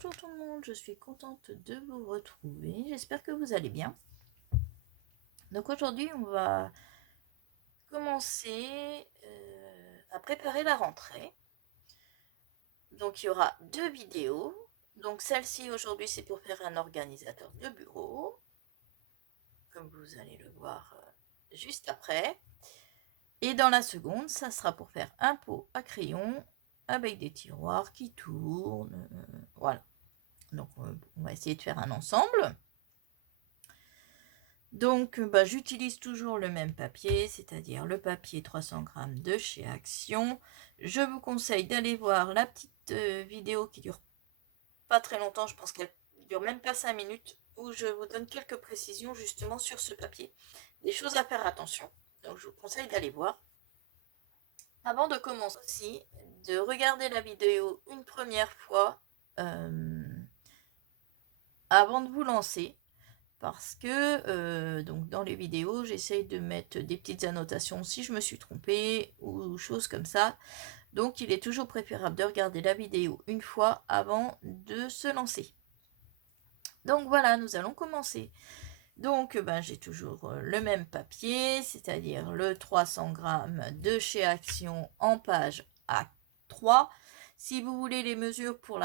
Bonjour tout le monde, je suis contente de vous retrouver. J'espère que vous allez bien. Donc aujourd'hui, on va commencer à préparer la rentrée. Donc il y aura 2 vidéos. Donc celle-ci aujourd'hui, c'est pour faire un organisateur de bureau, comme vous allez le voir juste après. Et dans la seconde, ça sera pour faire un pot à crayon avec des tiroirs qui tournent. Voilà. Donc on va essayer de faire un ensemble. Donc j'utilise toujours le même papier, c'est-à-dire le papier 300 g de chez Action. Je vous conseille d'aller voir la petite vidéo qui dure pas très longtemps, je pense qu'elle dure même pas 5 minutes, où je vous donne quelques précisions justement sur ce papier. Des choses à faire attention, donc je vous conseille d'aller voir. Avant de commencer aussi, de regarder la vidéo une première fois avant de vous lancer. Parce que donc dans les vidéos, j'essaye de mettre des petites annotations si je me suis trompée ou choses comme ça. Donc il est toujours préférable de regarder la vidéo une fois avant de se lancer. Donc voilà, nous allons commencer. Donc j'ai toujours le même papier, c'est-à-dire le 300 g de chez Action en page A3. Si vous voulez les mesures pour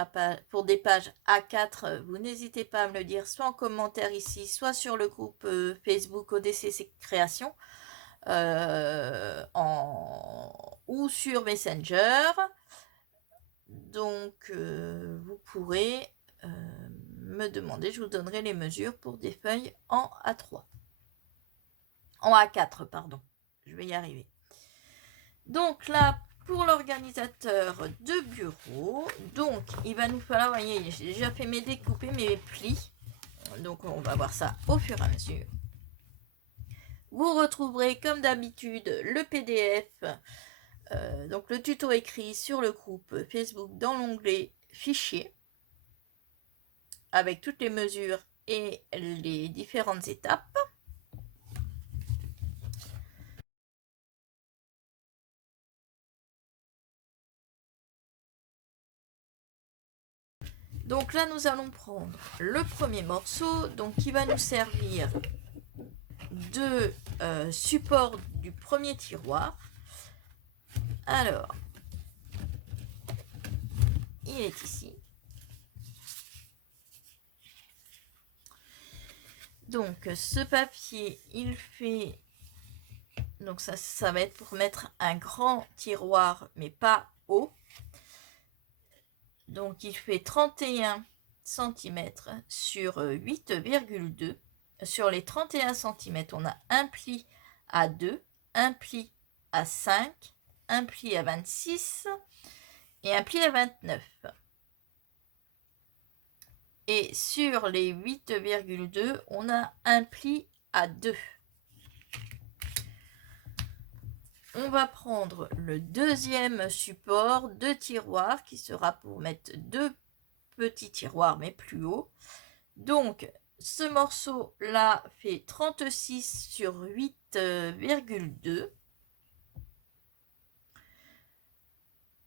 des pages A4, vous n'hésitez pas à me le dire, soit en commentaire ici, soit sur le groupe Facebook ODCC Création, ou sur Messenger. Donc, vous pourrez me demander, je vous donnerai les mesures pour des feuilles en A3. En A4, pardon. Je vais y arriver. Donc là, pour l'organisateur de bureau, donc il va nous falloir, vous voyez, j'ai déjà fait mes découpes et mes plis. Donc on va voir ça au fur et à mesure. Vous retrouverez comme d'habitude le PDF, donc le tuto écrit sur le groupe Facebook dans l'onglet Fichiers, avec toutes les mesures et les différentes étapes. Donc là, nous allons prendre le premier morceau, donc qui va nous servir de support du premier tiroir. Alors, il est ici. Donc, ce papier, il fait... Donc, ça va être pour mettre un grand tiroir, mais pas haut. Donc, il fait 31 cm sur 8,2. Sur les 31 cm, on a un pli à 2, un pli à 5, un pli à 26 et un pli à 29. Et sur les 8,2, on a un pli à 2. On va prendre le deuxième support de tiroir qui sera pour mettre 2 petits tiroirs mais plus haut. Donc ce morceau là fait 36 sur 8,2.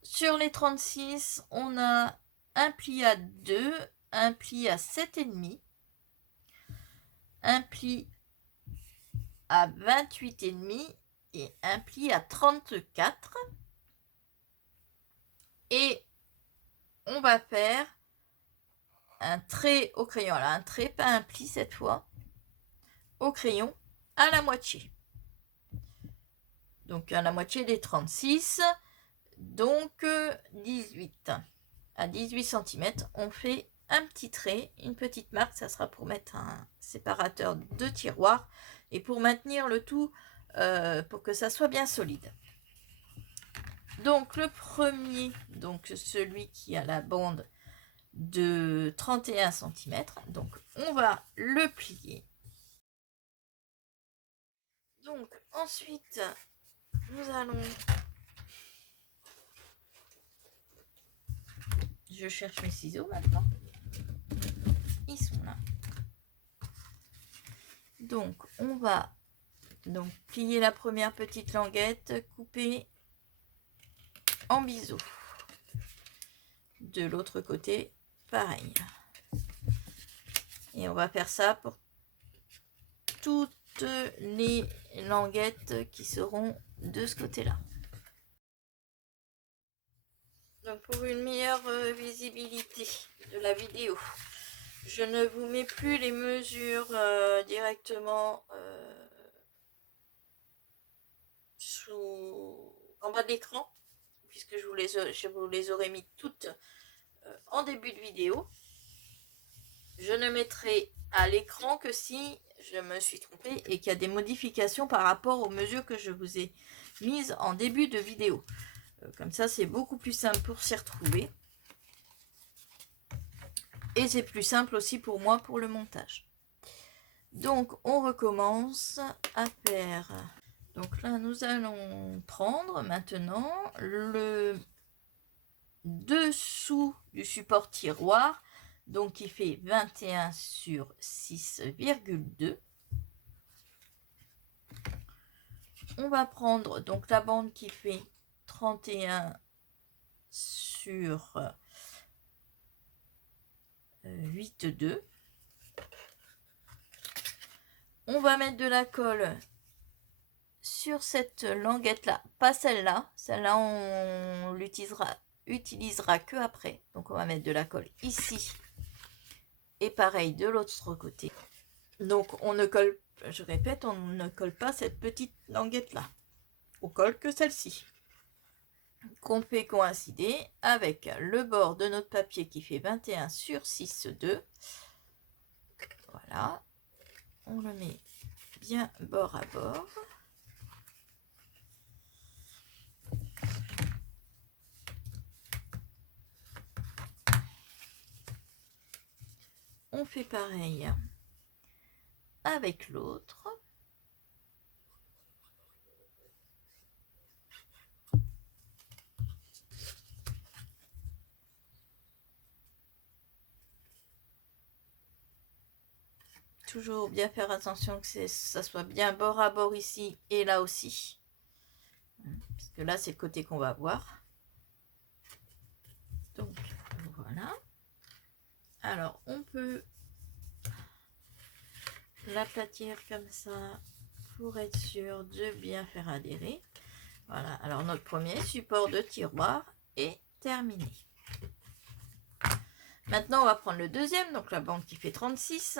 Sur les 36, on a un pli à 2, un pli à 7,5, un pli à 28,5 et un pli à 34. Et on va faire un trait au crayon. Alors un trait, pas un pli cette fois, au crayon à la moitié. Donc à la moitié des 36, donc 18. À 18 cm, on fait un petit trait, une petite marque, ça sera pour mettre un séparateur de tiroir et pour maintenir le tout pour que ça soit bien solide. Donc le premier, donc celui qui a la bande de 31 cm, donc on va le plier. Donc ensuite, nous allons... Je cherche mes ciseaux maintenant. Ils sont là. Donc on va donc plier la première petite languette, couper en biseau. De l'autre côté, pareil. Et on va faire ça pour toutes les languettes qui seront de ce côté-là. Donc pour une meilleure visibilité de la vidéo, je ne vous mets plus les mesures directement en bas de l'écran, puisque je vous les aurais mis toutes en début de vidéo. Je ne mettrai à l'écran que si je me suis trompée et qu'il y a des modifications par rapport aux mesures que je vous ai mises en début de vidéo. Comme ça, c'est beaucoup plus simple pour s'y retrouver. Et c'est plus simple aussi pour moi pour le montage. Donc, on recommence à faire. Donc là, nous allons prendre maintenant le dessous du support tiroir, donc qui fait 21 sur 6,2. On va prendre donc la bande qui fait 31 sur 8,2. On va mettre de la colle sur cette languette là, pas celle-là. Celle-là, on l'utilisera que après. Donc on va mettre de la colle ici. Et pareil de l'autre côté. Donc on ne colle, je répète, on ne colle pas cette petite languette là. On colle que celle-ci. Qu'on fait coïncider avec le bord de notre papier qui fait 21 sur 6,2. Voilà. On le met bien bord à bord. On fait pareil avec l'autre. Toujours bien faire attention que ça soit bien bord à bord ici et là aussi. Parce que là, c'est le côté qu'on va voir. Donc, voilà. Alors, on peut l'aplatir comme ça pour être sûr de bien faire adhérer. Voilà, alors notre premier support de tiroir est terminé. Maintenant, on va prendre le deuxième, donc la bande qui fait 36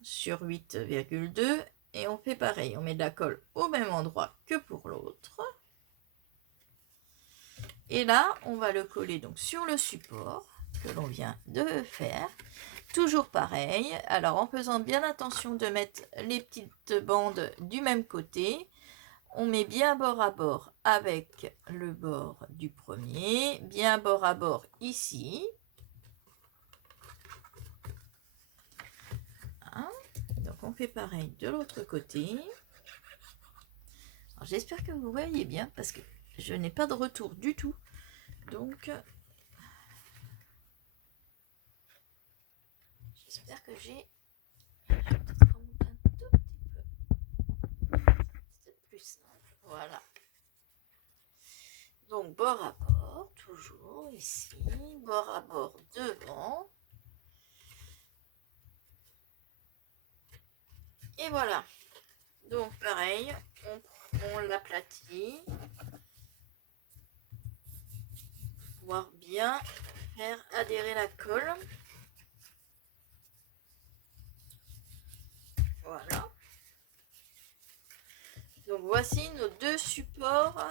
sur 8,2 et on fait pareil, on met de la colle au même endroit que pour l'autre. Et là, on va le coller donc sur le support que l'on vient de faire. Toujours pareil, alors en faisant bien attention de mettre les petites bandes du même côté. On met bien bord à bord avec le bord du premier, bien bord à bord ici. Voilà. Donc on fait pareil de l'autre côté. J'espère que vous voyez bien parce que je n'ai pas de retour du tout. Donc j'espère que j'ai... Voilà. Donc bord à bord, toujours ici, bord à bord devant. Et voilà. Donc pareil, on l'aplatit. Voir bien faire adhérer la colle. Voilà. Donc voici nos deux supports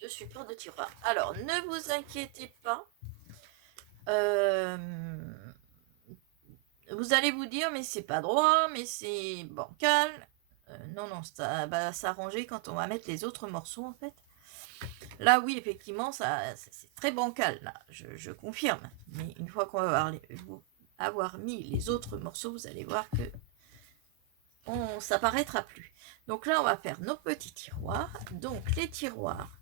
de tiroir. Alors ne vous inquiétez pas. Vous allez vous dire mais c'est pas droit, mais c'est bancal. Non, ça va s'arranger quand on va mettre les autres morceaux en fait. Là oui effectivement c'est très bancal là, je confirme. Mais une fois qu'on va avoir mis les autres morceaux, vous allez voir que ça paraîtra plus. Donc là on va faire nos petits tiroirs. Donc les tiroirs,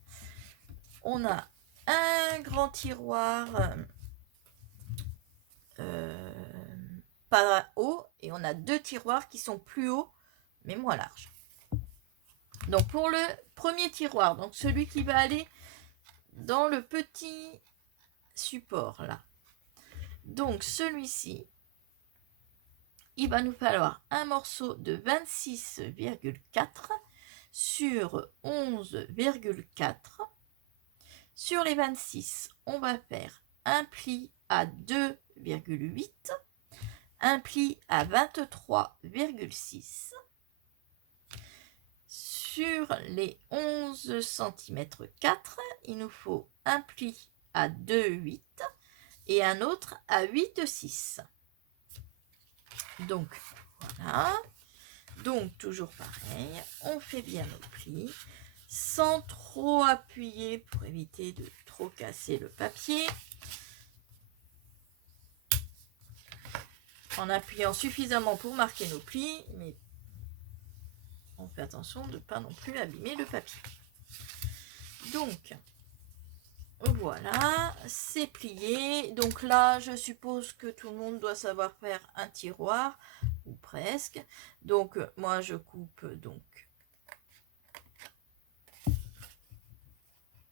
on a un grand tiroir pas haut et on a deux tiroirs qui sont plus hauts mais moins larges. Donc pour le premier tiroir, donc celui qui va aller dans le petit support là. Donc celui-ci, il va nous falloir un morceau de 26,4 sur 11,4. Sur les 26, on va faire un pli à 2,8, un pli à 23,6. Sur les 11 cm 4, il nous faut un pli à 2,8 et un autre à 8,6. Donc voilà. Donc toujours pareil, on fait bien nos plis sans trop appuyer pour éviter de trop casser le papier. En appuyant suffisamment pour marquer nos plis, mais on fait attention de ne pas non plus abîmer le papier. Donc voilà, c'est plié. Donc là, je suppose que tout le monde doit savoir faire un tiroir, ou presque. Donc moi, je coupe donc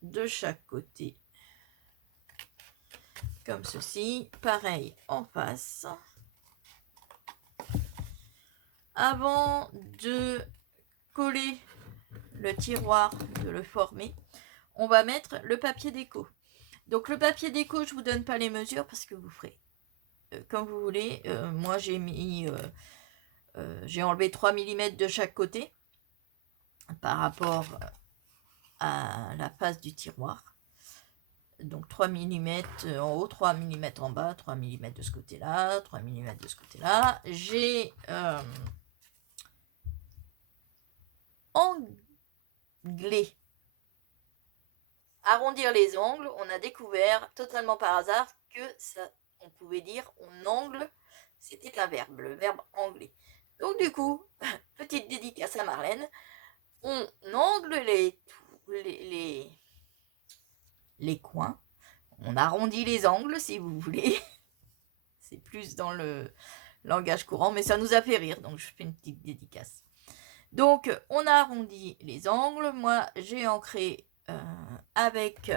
de chaque côté, comme ceci. Pareil en face. Avant de coller le tiroir, de le former, on va mettre le papier déco. Donc le papier déco, je vous donne pas les mesures parce que vous ferez comme vous voulez. Moi j'ai mis j'ai enlevé 3 mm de chaque côté par rapport à la face du tiroir. Donc 3 mm en haut, 3 mm en bas, 3 mm de ce côté-là, 3 mm de ce côté-là. J'ai anglais. Arrondir les angles, on a découvert totalement par hasard que ça, on pouvait dire on angle, c'était un verbe, le verbe anglais. Donc du coup, petite dédicace à Marlène, on angle les coins, on arrondit les angles si vous voulez, c'est plus dans le langage courant, mais ça nous a fait rire, donc je fais une petite dédicace. Donc on a arrondi les angles, moi j'ai ancré avec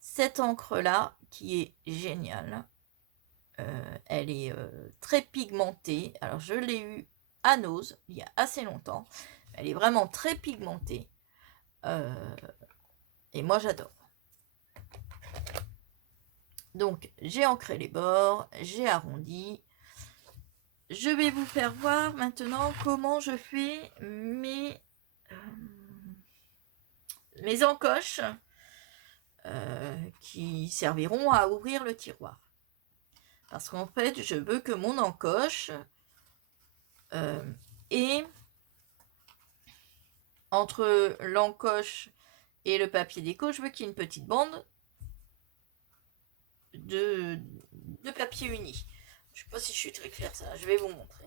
cette encre là qui est géniale. Elle est très pigmentée. Alors je l'ai eu à Nose il y a assez longtemps. Elle est vraiment très pigmentée. Et moi j'adore. Donc j'ai ancré les bords, j'ai arrondi. Je vais vous faire voir maintenant comment je fais mes encoches qui serviront à ouvrir le tiroir. Parce qu'en fait, je veux que mon encoche ait entre l'encoche et le papier déco, je veux qu'il y ait une petite bande de papier uni. Je ne sais pas si je suis très claire, ça, je vais vous montrer.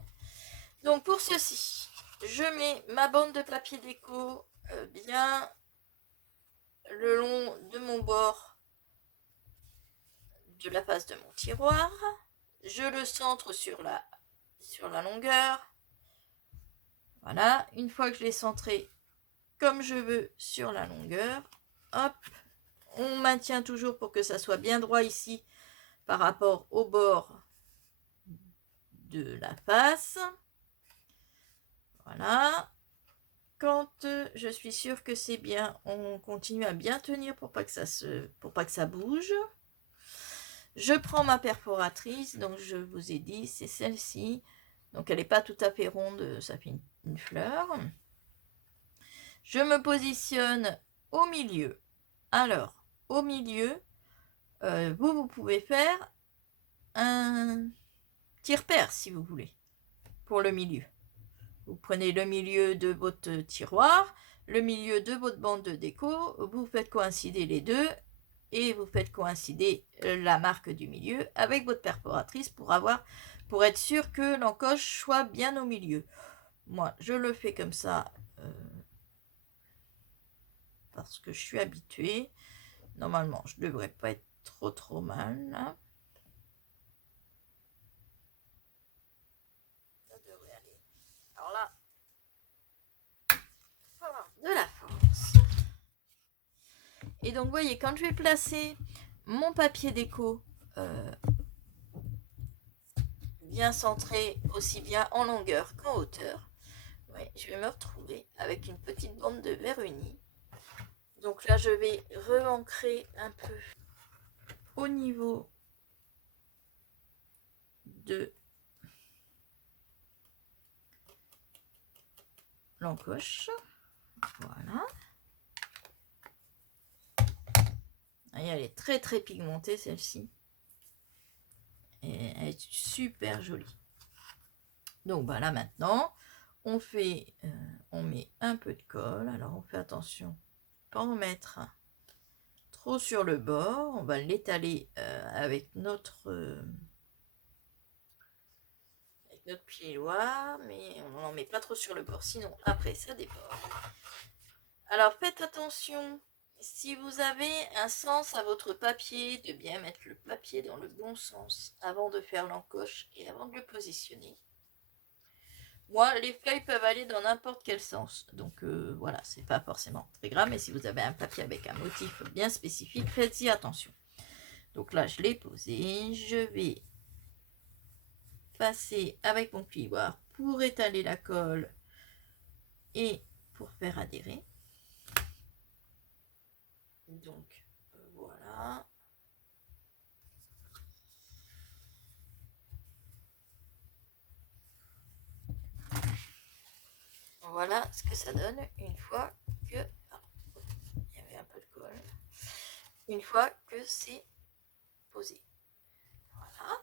Donc pour ceci, je mets ma bande de papier déco bien le long de mon bord de la face de mon tiroir. Je le centre sur la longueur. Voilà, une fois que je l'ai centré comme je veux sur la longueur, hop, on maintient toujours pour que ça soit bien droit ici par rapport au bord de la face. Voilà. Quand je suis sûre que c'est bien, on continue à bien tenir pour pas que ça bouge. Je prends ma perforatrice, donc je vous ai dit, c'est celle-ci. Donc elle n'est pas tout à fait ronde, ça fait une fleur. Je me positionne au milieu. Alors, au milieu, vous pouvez faire un tire-paire si vous voulez, pour le milieu. Vous prenez le milieu de votre tiroir, le milieu de votre bande de déco, vous faites coïncider les deux et vous faites coïncider la marque du milieu avec votre perforatrice pour être sûr que l'encoche soit bien au milieu. Moi, je le fais comme ça parce que je suis habituée. Normalement, je ne devrais pas être trop mal. Là. Ça devrait aller. Alors là, il faut avoir de la force. Et donc, vous voyez, quand je vais placer mon papier déco bien centré, aussi bien en longueur qu'en hauteur, ouais, je vais me retrouver avec une petite bande de verre uni. Donc là, je vais re-ancrer un peu au niveau de l'encoche. Voilà. Et elle est très très pigmentée, celle-ci. Et elle est super jolie. Donc voilà, maintenant, on met un peu de colle. Alors on fait attention, pas en mettre trop sur le bord. On va l'étaler avec notre plioir, mais on n'en met pas trop sur le bord, sinon après ça déborde. Alors faites attention, si vous avez un sens à votre papier, de bien mettre le papier dans le bon sens avant de faire l'encoche et avant de le positionner. Moi, les feuilles peuvent aller dans n'importe quel sens, donc voilà, c'est pas forcément très grave, mais si vous avez un papier avec un motif bien spécifique, faites-y attention. Donc là, je l'ai posé, je vais passer avec mon plioir pour étaler la colle et pour faire adhérer. Donc voilà. Voilà ce que ça donne une fois que... Ah, il y avait un peu de colle. Une fois que c'est posé. Voilà.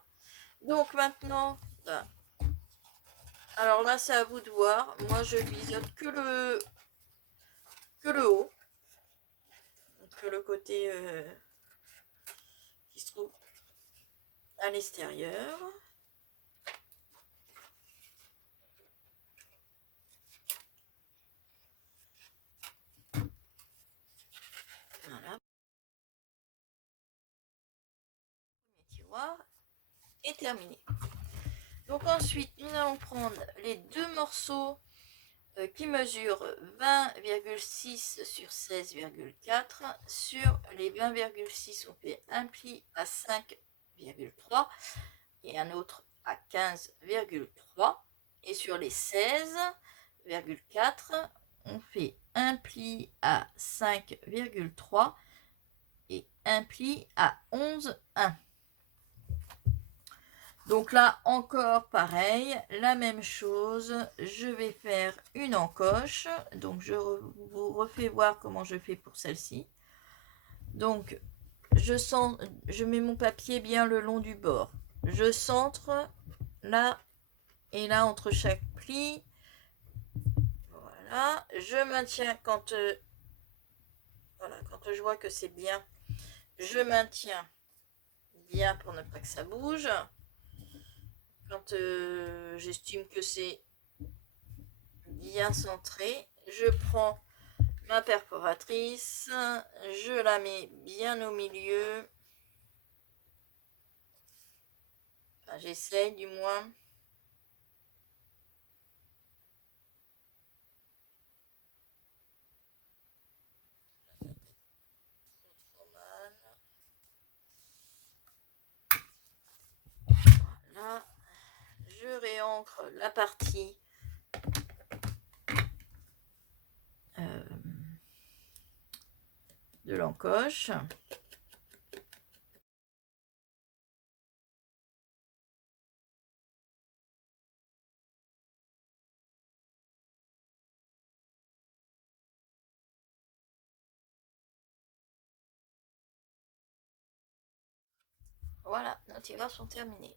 Donc maintenant... Là. Alors là, c'est à vous de voir. Moi, je biseaute que le haut. Que le côté qui se trouve à l'extérieur. Voilà. Le tiroir est terminé. Donc ensuite, nous allons prendre les deux morceaux qui mesurent 20,6 sur 16,4. Sur les 20,6, on fait un pli à 5,3 et un autre à 15,3. Et sur les 16,4, on fait un pli à 5,3 et un pli à 11,1. Donc là, encore pareil, la même chose, je vais faire une encoche. Donc je vous refais voir comment je fais pour celle-ci. Donc je mets mon papier bien le long du bord. Je centre là et là entre chaque pli. Voilà, je maintiens quand je vois que c'est bien. Je maintiens bien pour ne pas que ça bouge. Quand j'estime que c'est bien centré, je prends ma perforatrice, je la mets bien au milieu. Enfin, j'essaye du moins. Voilà. Je réancre la partie de l'encoche. Voilà, nos tiroirs sont terminés.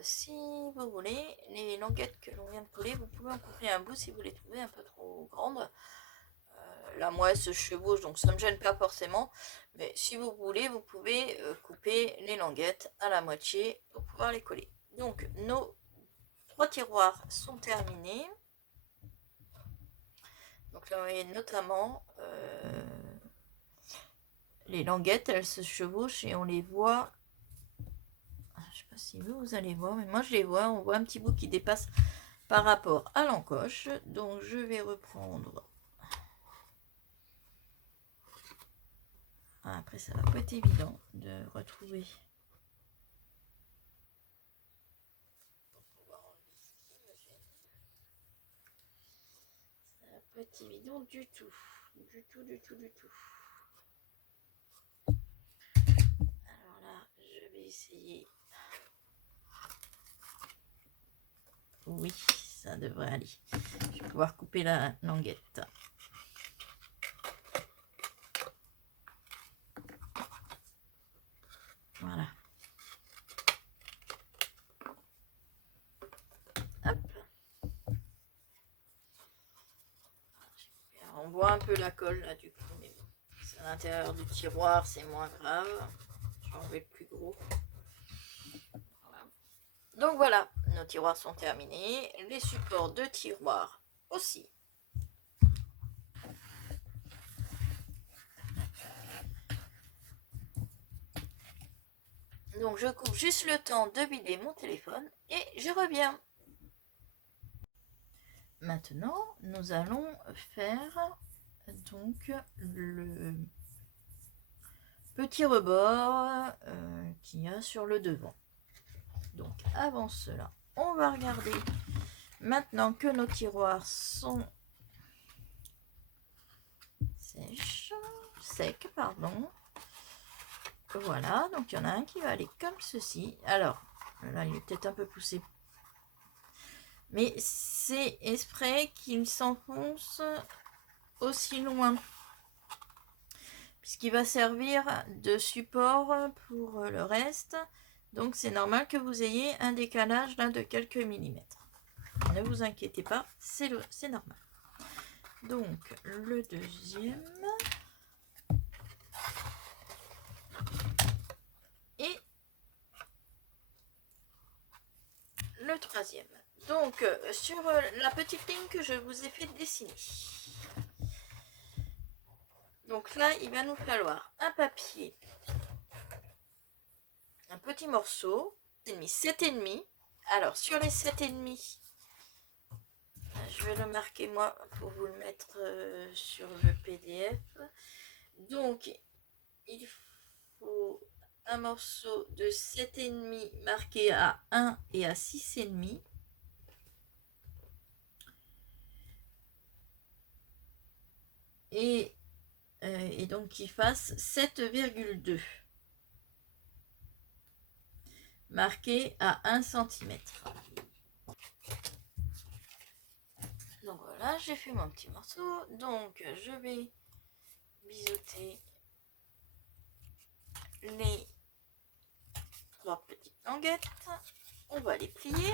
Si vous voulez, les languettes que l'on vient de coller, vous pouvez en couper un bout si vous les trouvez un peu trop grandes. Là, moi, elle se chevauche, donc ça ne me gêne pas forcément. Mais si vous voulez, vous pouvez couper les languettes à la moitié pour pouvoir les coller. Donc, nos 3 tiroirs sont terminés. Donc là, vous voyez notamment les languettes, elles se chevauchent et on les voit. Je sais pas si vous allez voir, mais moi je les vois. On voit un petit bout qui dépasse par rapport à l'encoche. Donc je vais reprendre Après, ça va pas être évident de retrouver. Ça va pas être évident du tout. Du tout. Alors là, je vais essayer. Oui, ça devrait aller. Je vais pouvoir couper la languette. Voilà. Hop. Alors, on voit un peu la colle là du coup, mais bon. C'est à l'intérieur du tiroir, c'est moins grave. Je vais enlever le plus gros. Voilà. Donc voilà, nos tiroirs sont terminés. Les supports de tiroirs aussi. Donc je coupe juste le temps de vider mon téléphone et je reviens. Maintenant, nous allons faire donc le petit rebord qu'il y a sur le devant. Donc avant cela, on va regarder maintenant que nos tiroirs sont secs, pardon. Voilà, donc il y en a un qui va aller comme ceci. Alors, là, il est peut-être un peu poussé. Mais c'est exprès qu'il s'enfonce aussi loin. Puisqu'il va servir de support pour le reste. Donc, c'est normal que vous ayez un décalage là de quelques millimètres. Ne vous inquiétez pas, c'est normal. Donc, le deuxième... et le troisième. Donc, sur la petite ligne que je vous ai fait dessiner. Donc là, il va nous falloir un papier, un petit morceau, 7,5. Alors, sur les 7,5, je vais le marquer moi pour vous le mettre sur le PDF. Donc, il faut un morceau de 7,5 marqué à 1 et à 6,5. Et donc qui fasse 7,2 marqué à 1 cm. Donc voilà, j'ai fait mon petit morceau. Donc je vais biseauter les 3 petites languettes. On va les plier.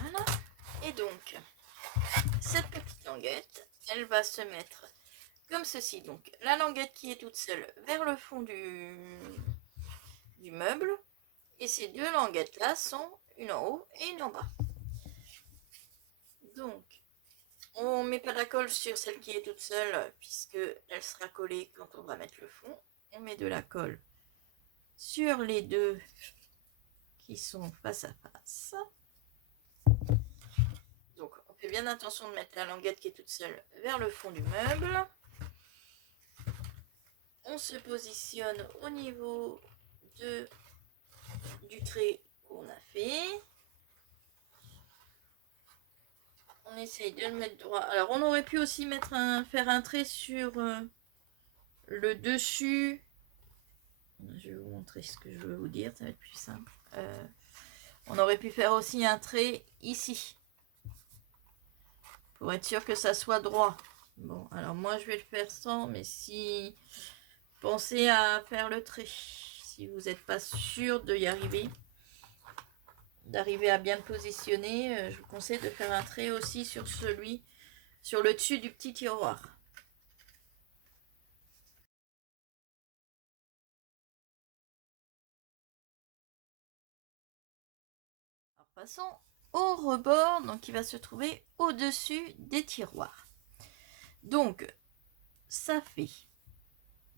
Voilà. Et donc, cette petite languette, elle va se mettre comme ceci. Donc, la languette qui est toute seule vers le fond du meuble. Et ces deux languettes-là sont une en haut et une en bas. Donc, on ne met pas la colle sur celle qui est toute seule, puisque elle sera collée quand on va mettre le fond. On met de la colle sur les deux qui sont face à face. Donc, on fait bien attention de mettre la languette qui est toute seule vers le fond du meuble. On se positionne au niveau du trait qu'on a fait. On essaye de le mettre droit. Alors, on aurait pu aussi faire un trait sur le dessus. Je vais vous montrer ce que je veux vous dire, ça va être plus simple. On aurait pu faire aussi un trait ici. Pour être sûr que ça soit droit. Bon, alors moi je vais le faire sans, mais si... Pensez à faire le trait. Si vous n'êtes pas sûr d'y arriver, d'arriver à bien le positionner, je vous conseille de faire un trait aussi sur le dessus du petit tiroir. Alors, passons au rebord, donc il va se trouver au-dessus des tiroirs. Donc, ça fait...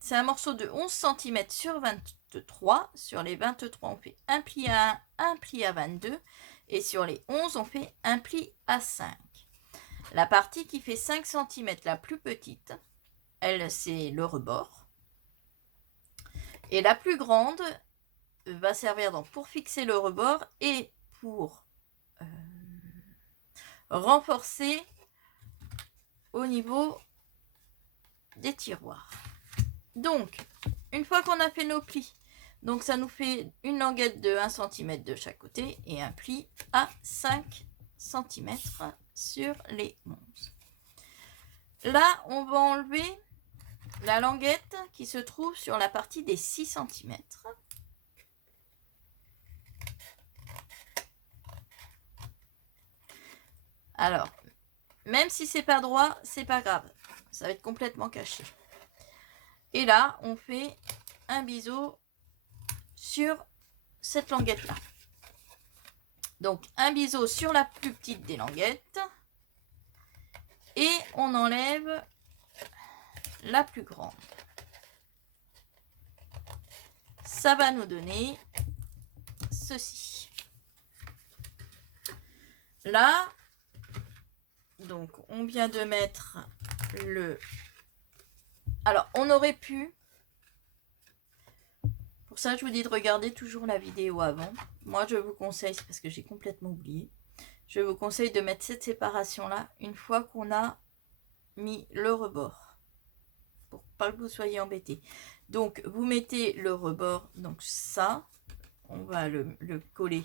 C'est un morceau de 11 cm sur 23. Sur les 23, on fait un pli à 1, un pli à 22. Et sur les 11, on fait un pli à 5. La partie qui fait 5 cm, la plus petite, elle, c'est le rebord. Et la plus grande va servir donc pour fixer le rebord et pour renforcer au niveau des tiroirs. Donc, une fois qu'on a fait nos plis, donc ça nous fait une languette de 1 cm de chaque côté et un pli à 5 cm sur les 11. Là, on va enlever la languette qui se trouve sur la partie des 6 cm. Alors, même si c'est pas droit, c'est pas grave. Ça va être complètement caché. Et là, on fait un biseau sur cette languette-là. Donc, un biseau sur la plus petite des languettes. Et on enlève la plus grande. Ça va nous donner ceci. Là, donc, on vient de mettre le... Alors, on aurait pu... Pour ça, je vous dis de regarder toujours la vidéo avant. Moi, je vous conseille, c'est parce que j'ai complètement oublié, je vous conseille de mettre cette séparation-là une fois qu'on a mis le rebord. Pour pas que vous soyez embêtés. Donc, vous mettez le rebord, donc ça, on va le coller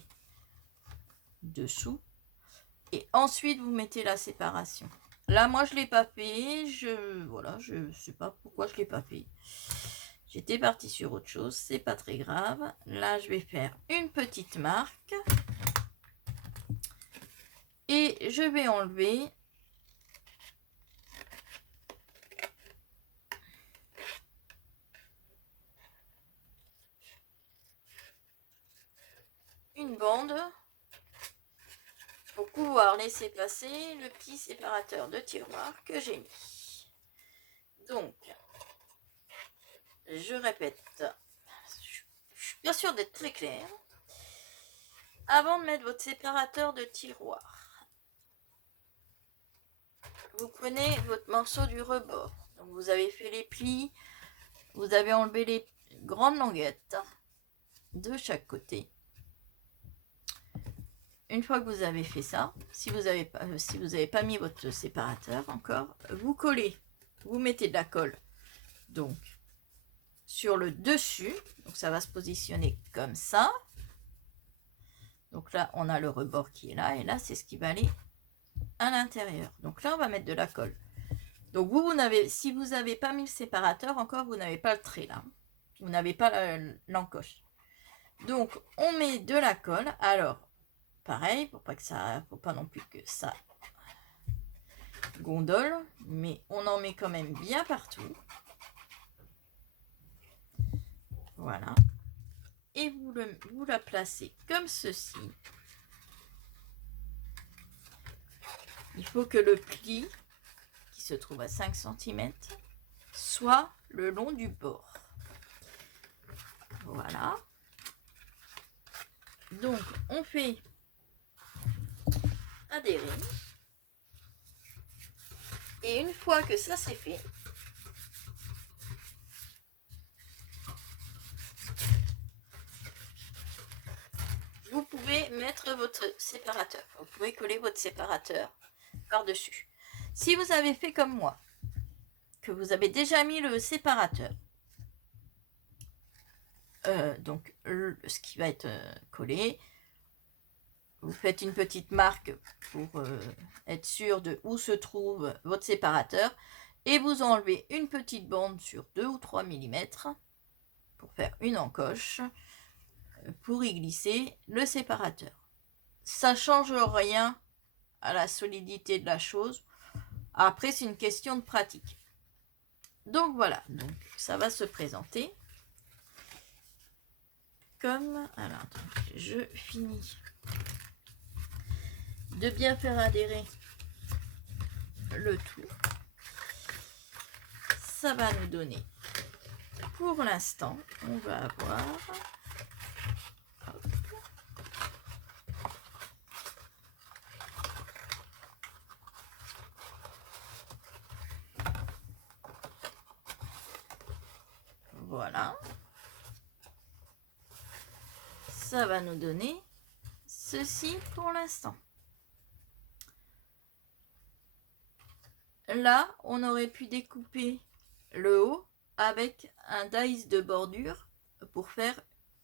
dessous. Et ensuite, vous mettez la séparation. Là, moi, je ne l'ai pas fait. Voilà, je ne sais pas pourquoi je ne l'ai pas fait. J'étais partie sur autre chose. C'est pas très grave. Là, je vais faire une petite marque. Et je vais enlever une bande pour pouvoir laisser passer le petit séparateur de tiroir que j'ai mis. Donc, je répète, je suis bien sûre d'être très claire. Avant de mettre votre séparateur de tiroir, vous prenez votre morceau du rebord. Donc, vous avez fait les plis, vous avez enlevé les grandes languettes de chaque côté. Une fois que vous avez fait ça, si vous n'avez pas mis votre séparateur encore, vous collez, vous mettez de la colle donc sur le dessus, donc ça va se positionner comme ça. Donc là, on a le rebord qui est là, et là, c'est ce qui va aller à l'intérieur. Donc là, on va mettre de la colle. Donc si vous n'avez pas mis le séparateur encore, vous n'avez pas le trait là. Vous n'avez pas l'encoche. Donc, on met de la colle. Alors, pareil, faut pas non plus que ça gondole, mais on en met quand même bien partout. Voilà. Et vous la placez comme ceci. Il faut que le pli, qui se trouve à 5 cm, soit le long du bord. Voilà. Donc, on fait adhérer. Et une fois que ça c'est fait, vous pouvez mettre votre séparateur. Vous pouvez coller votre séparateur par-dessus. Si vous avez fait comme moi, que vous avez déjà mis le séparateur, donc ce qui va être collé, vous faites une petite marque pour être sûr de où se trouve votre séparateur et vous enlevez une petite bande sur 2 ou 3 mm pour faire une encoche pour y glisser le séparateur. Ça ne change rien à la solidité de la chose. Après, c'est une question de pratique. Donc voilà, donc ça va se présenter comme... Alors, attends, je finis de bien faire adhérer le tout. Ça va nous donner, pour l'instant, on va avoir... Hop. ça va nous donner ceci pour l'instant. Là, on aurait pu découper le haut avec un dice de bordure pour faire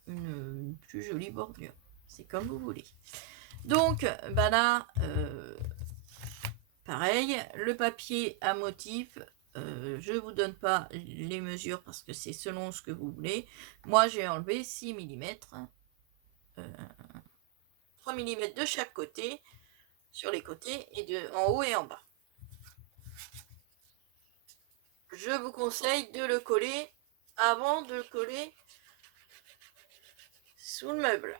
une plus jolie bordure. C'est comme vous voulez. Donc, bah là, pareil, le papier à motif, je vous donne pas les mesures parce que c'est selon ce que vous voulez. Moi, j'ai enlevé 6 mm, 3 mm de chaque côté, sur les côtés, et en haut et en bas. Je vous conseille de le coller avant de le coller sous le meuble.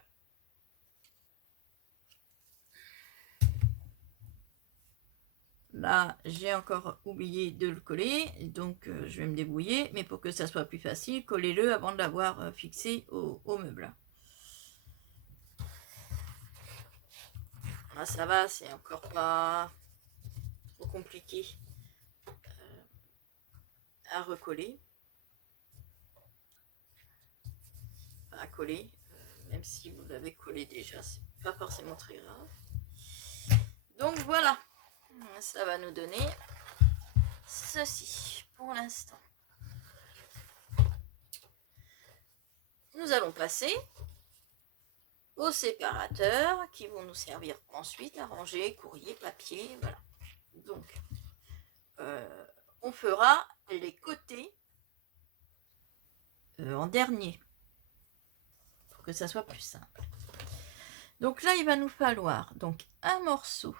Là, j'ai encore oublié de le coller, donc je vais me débrouiller, mais pour que ça soit plus facile, collez-le avant de l'avoir fixé au meuble. Là, ça va, c'est encore pas trop compliqué à recoller, à coller, même si vous l'avez collé déjà, c'est pas forcément très grave. Donc voilà, ça va nous donner ceci pour l'instant. Nous allons passer aux séparateurs qui vont nous servir ensuite à ranger courrier, papier, voilà. Donc, on fera les côtés en dernier pour que ça soit plus simple. Donc là, il va nous falloir donc un morceau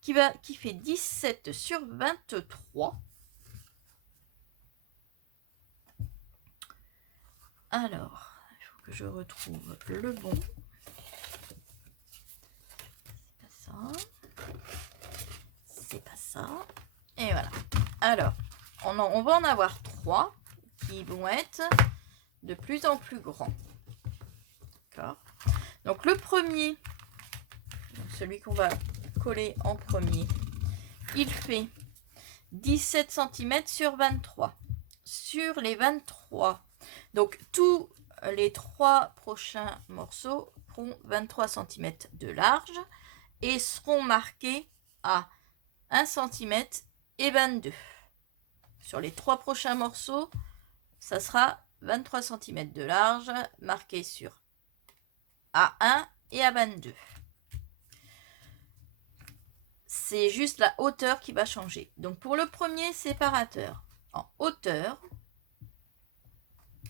qui fait 17 sur 23. Alors, il faut que je retrouve le bon. C'est pas ça. C'est pas ça. Et voilà. Alors, on va en avoir 3 qui vont être de plus en plus grands. D'accord. Donc le premier, celui qu'on va coller en premier, il fait 17 cm sur 23. Sur les 23, donc tous les 3 prochains morceaux feront 23 cm de large et seront marqués à 1 cm et 22. Sur les 3 prochains morceaux, ça sera 23 cm de large, marqué sur A1 et A22. C'est juste la hauteur qui va changer. Donc pour le premier séparateur, en hauteur,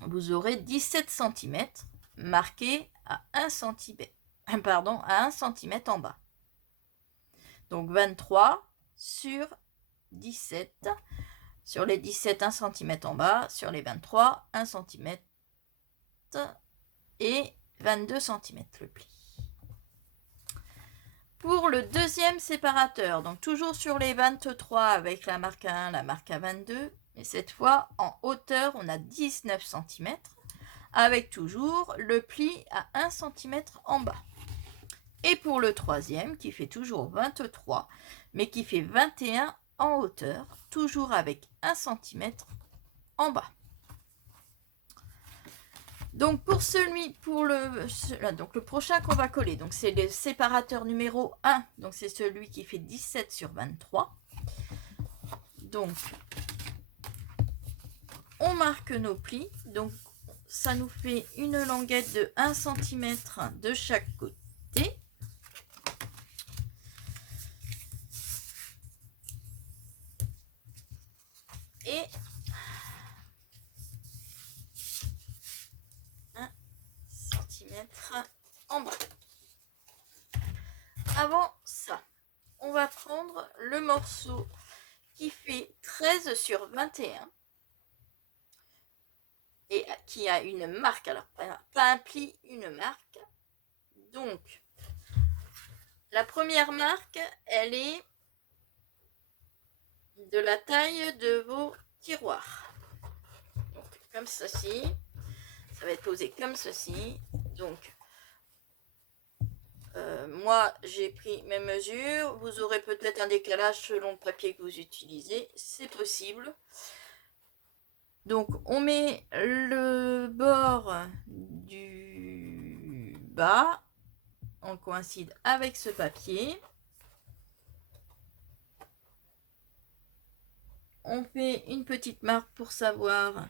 vous aurez 17 cm marqué à 1 cm, à 1 cm en bas. Donc 23 sur 17. Sur les 17, 1 cm en bas. Sur les 23, 1 cm et 22 cm le pli. Pour le deuxième séparateur, donc toujours sur les 23 avec la marque A1, la marque A22, mais cette fois en hauteur, on a 19 cm avec toujours le pli à 1 cm en bas. Et pour le troisième, qui fait toujours 23, mais qui fait 21 en hauteur, toujours avec 1 cm en bas. Donc pour le prochain qu'on va coller, donc c'est le séparateur numéro 1, donc c'est celui qui fait 17 sur 23. Donc on marque nos plis, donc ça nous fait une languette de 1 cm de chaque côté. Et 1 cm en bas. Avant ça, on va prendre le morceau qui fait 13 sur 21 et qui a une marque, alors pas un pli, une marque. Donc la première marque, elle est de la taille de vos tiroirs. Donc comme ceci, ça va être posé comme ceci. Donc moi j'ai pris mes mesures, vous aurez peut-être un décalage selon le papier que vous utilisez, c'est possible. Donc on met le bord bas, on coïncide avec ce papier. On fait une petite marque pour savoir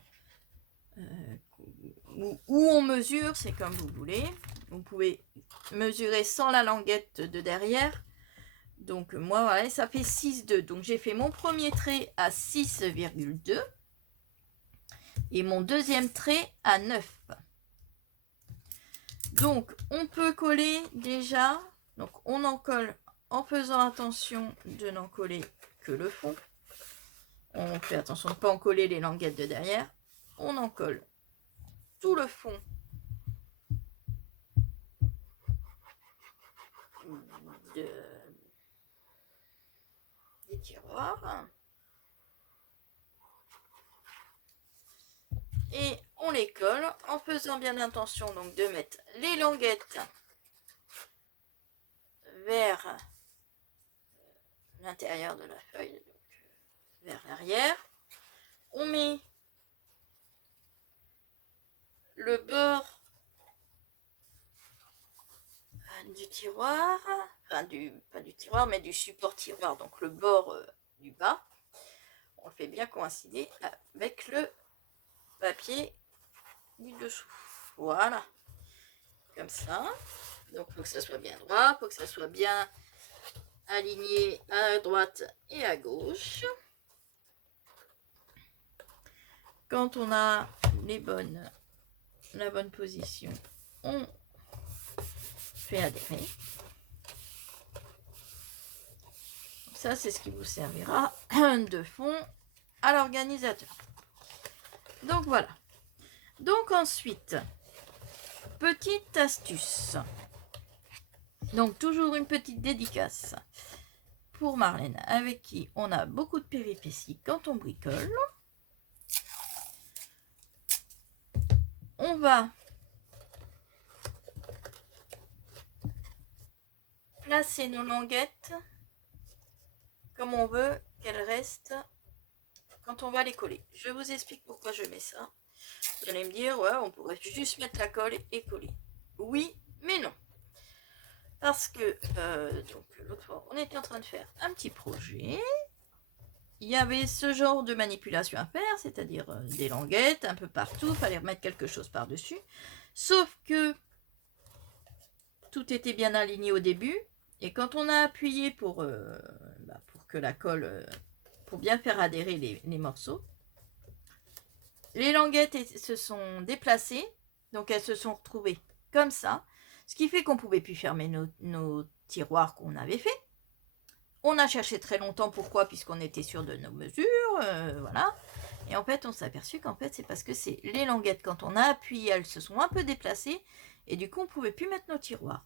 où on mesure, c'est comme vous voulez. Vous pouvez mesurer sans la languette de derrière. Donc moi, voilà, ça fait 6,2. Donc j'ai fait mon premier trait à 6,2 et mon deuxième trait à 9. Donc on peut coller déjà. Donc on en colle en faisant attention de n'en coller que le fond. On fait attention de ne pas en coller les languettes de derrière. On en colle tout le fond des tiroirs. Et on les colle en faisant bien attention donc de mettre les languettes vers l'intérieur de la feuille, donc vers l'arrière. On met le bord du tiroir, enfin pas du tiroir mais du support tiroir, donc le bord du bas. On le fait bien coïncider avec le papier du dessous. Voilà, comme ça. Donc il faut que ça soit bien droit, il faut que ça soit bien aligné à droite et à gauche. Quand on a la bonne position, on fait adhérer. Ça, c'est ce qui vous servira de fond à l'organisateur. Donc voilà. Donc ensuite, petite astuce. Donc toujours une petite dédicace pour Marlène, avec qui on a beaucoup de péripéties quand on bricole. On va placer nos languettes comme on veut qu'elles restent quand on va les coller. Je vous explique pourquoi je mets ça. Vous allez me dire, ouais, on pourrait juste mettre la colle et coller. Oui, mais non. Parce que, donc, l'autre fois, on était en train de faire un petit projet. Il y avait ce genre de manipulation à faire, c'est-à-dire des languettes un peu partout. Il fallait remettre quelque chose par-dessus. Sauf que tout était bien aligné au début. Et quand on a appuyé pour que la colle, pour bien faire adhérer les morceaux, les languettes se sont déplacées. Donc elles se sont retrouvées comme ça. Ce qui fait qu'on ne pouvait plus fermer nos tiroirs qu'on avait fait. On a cherché très longtemps pourquoi, puisqu'on était sûr de nos mesures, voilà. Et en fait, on s'est aperçu qu'en fait, c'est parce que c'est les languettes, quand on a appuyé, elles se sont un peu déplacées, et du coup, on ne pouvait plus mettre nos tiroirs.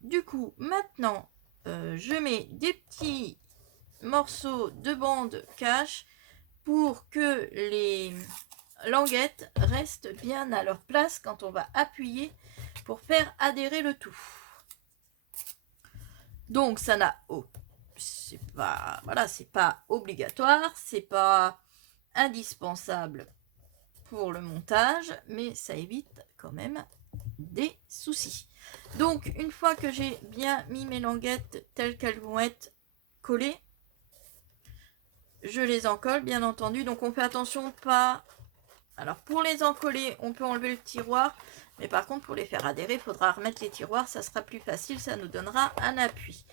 Du coup, maintenant, je mets des petits morceaux de bande cache pour que les languettes restent bien à leur place quand on va appuyer pour faire adhérer le tout. Donc, ça n'a c'est pas obligatoire, c'est pas indispensable pour le montage, mais ça évite quand même des soucis. Donc une fois que j'ai bien mis mes languettes telles qu'elles vont être collées, je les encolle bien entendu. Donc on fait attention pas. Alors pour les encoller, on peut enlever le tiroir, mais par contre pour les faire adhérer, il faudra remettre les tiroirs, ça sera plus facile, ça nous donnera un appui.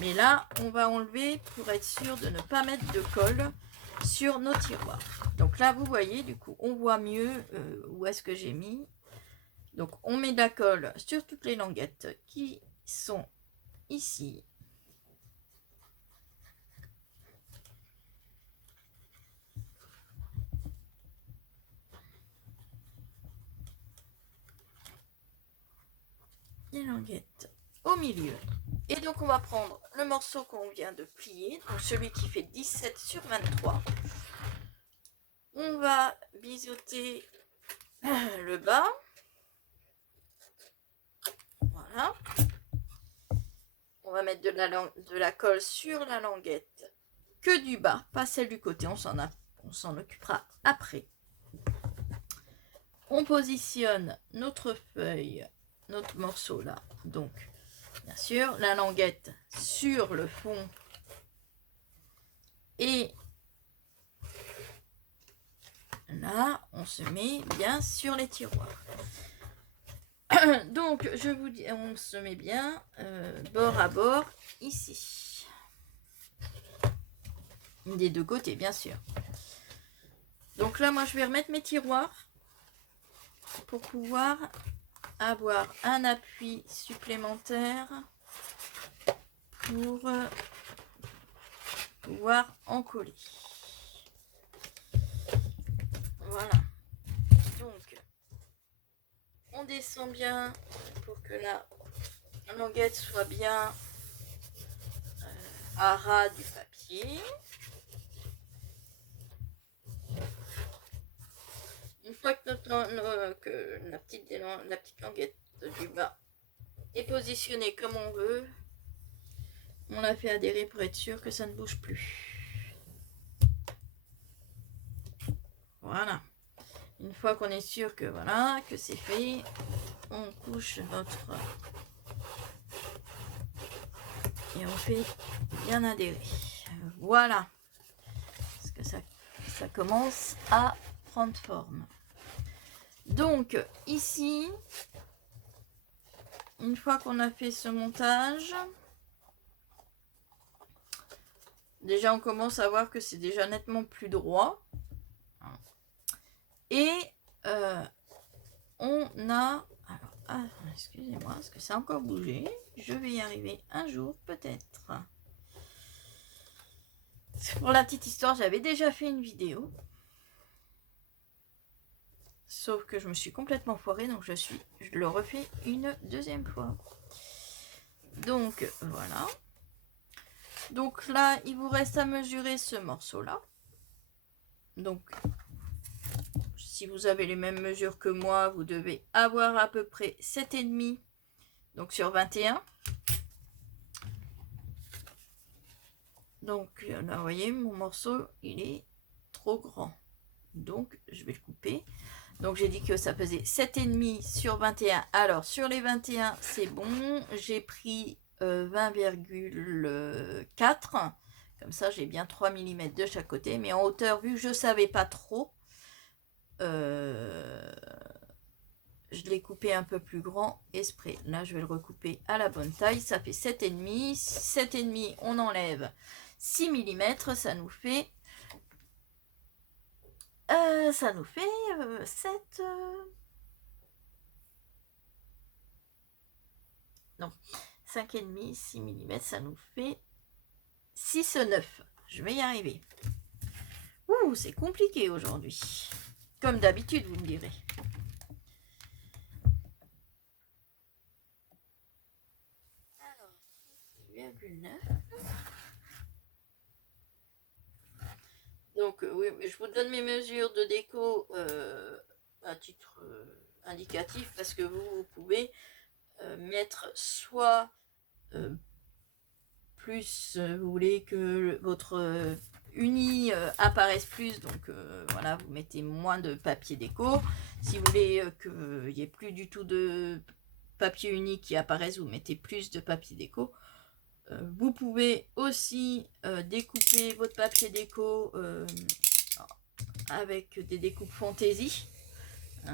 Mais là, on va enlever pour être sûr de ne pas mettre de colle sur nos tiroirs. Donc là, vous voyez, du coup, on voit mieux où est-ce que j'ai mis. Donc on met de la colle sur toutes les languettes qui sont ici. Les languettes au milieu. Et donc on va prendre le morceau qu'on vient de plier, donc celui qui fait 17 sur 23. On va biseauter le bas. Voilà. On va mettre de la colle sur la languette que du bas, pas celle du côté, on s'en occupera après. On positionne notre feuille, notre morceau là. Donc, bien sûr, la languette sur le fond et là, on se met bien sur les tiroirs. Donc, je vous dis, on se met bien bord à bord ici. Des deux côtés, bien sûr. Donc là, moi, je vais remettre mes tiroirs pour pouvoir avoir un appui supplémentaire pour pouvoir en coller. Voilà. Donc, on descend bien pour que la languette soit bien à ras du papier. Une fois que, la petite languette du bas est positionnée comme on veut, on la fait adhérer pour être sûr que ça ne bouge plus. Voilà. Une fois qu'on est sûr que voilà, que c'est fait, on couche notre et on fait bien adhérer. Voilà. Parce que ça commence à prendre forme. Donc ici, une fois qu'on a fait ce montage, déjà on commence à voir que c'est déjà nettement plus droit. Et on a... Alors, excusez-moi, parce que ça a encore bougé. Je vais y arriver un jour, peut-être. Pour la petite histoire, j'avais déjà fait une vidéo. Sauf que je me suis complètement foirée, donc je le refais une deuxième fois. Donc, voilà. Donc là, il vous reste à mesurer ce morceau-là. Donc, si vous avez les mêmes mesures que moi, vous devez avoir à peu près 7,5. Donc sur 21. Donc là, vous voyez, mon morceau, il est trop grand. Donc, je vais le couper. Donc, j'ai dit que ça faisait 7,5 sur 21. Alors, sur les 21, c'est bon. J'ai pris 20,4. Comme ça, j'ai bien 3 mm de chaque côté. Mais en hauteur, vu que je ne savais pas trop, je l'ai coupé un peu plus grand exprès. Là, je vais le recouper à la bonne taille. Ça fait 7,5. 7,5, on enlève 6 mm. Ça nous fait... 7... Non, 5,5, 6 mm, ça nous fait 6,9. Je vais y arriver. Ouh, c'est compliqué aujourd'hui. Comme d'habitude, vous me direz. Alors, 6,9. Donc, oui, je vous donne mes mesures de déco à titre indicatif parce que vous pouvez mettre soit plus, vous voulez que votre uni apparaisse plus, donc voilà, vous mettez moins de papier déco. Si vous voulez qu'il n'y ait plus du tout de papier uni qui apparaisse, vous mettez plus de papier déco. Vous pouvez aussi découper votre papier déco avec des découpes fantaisie, hein,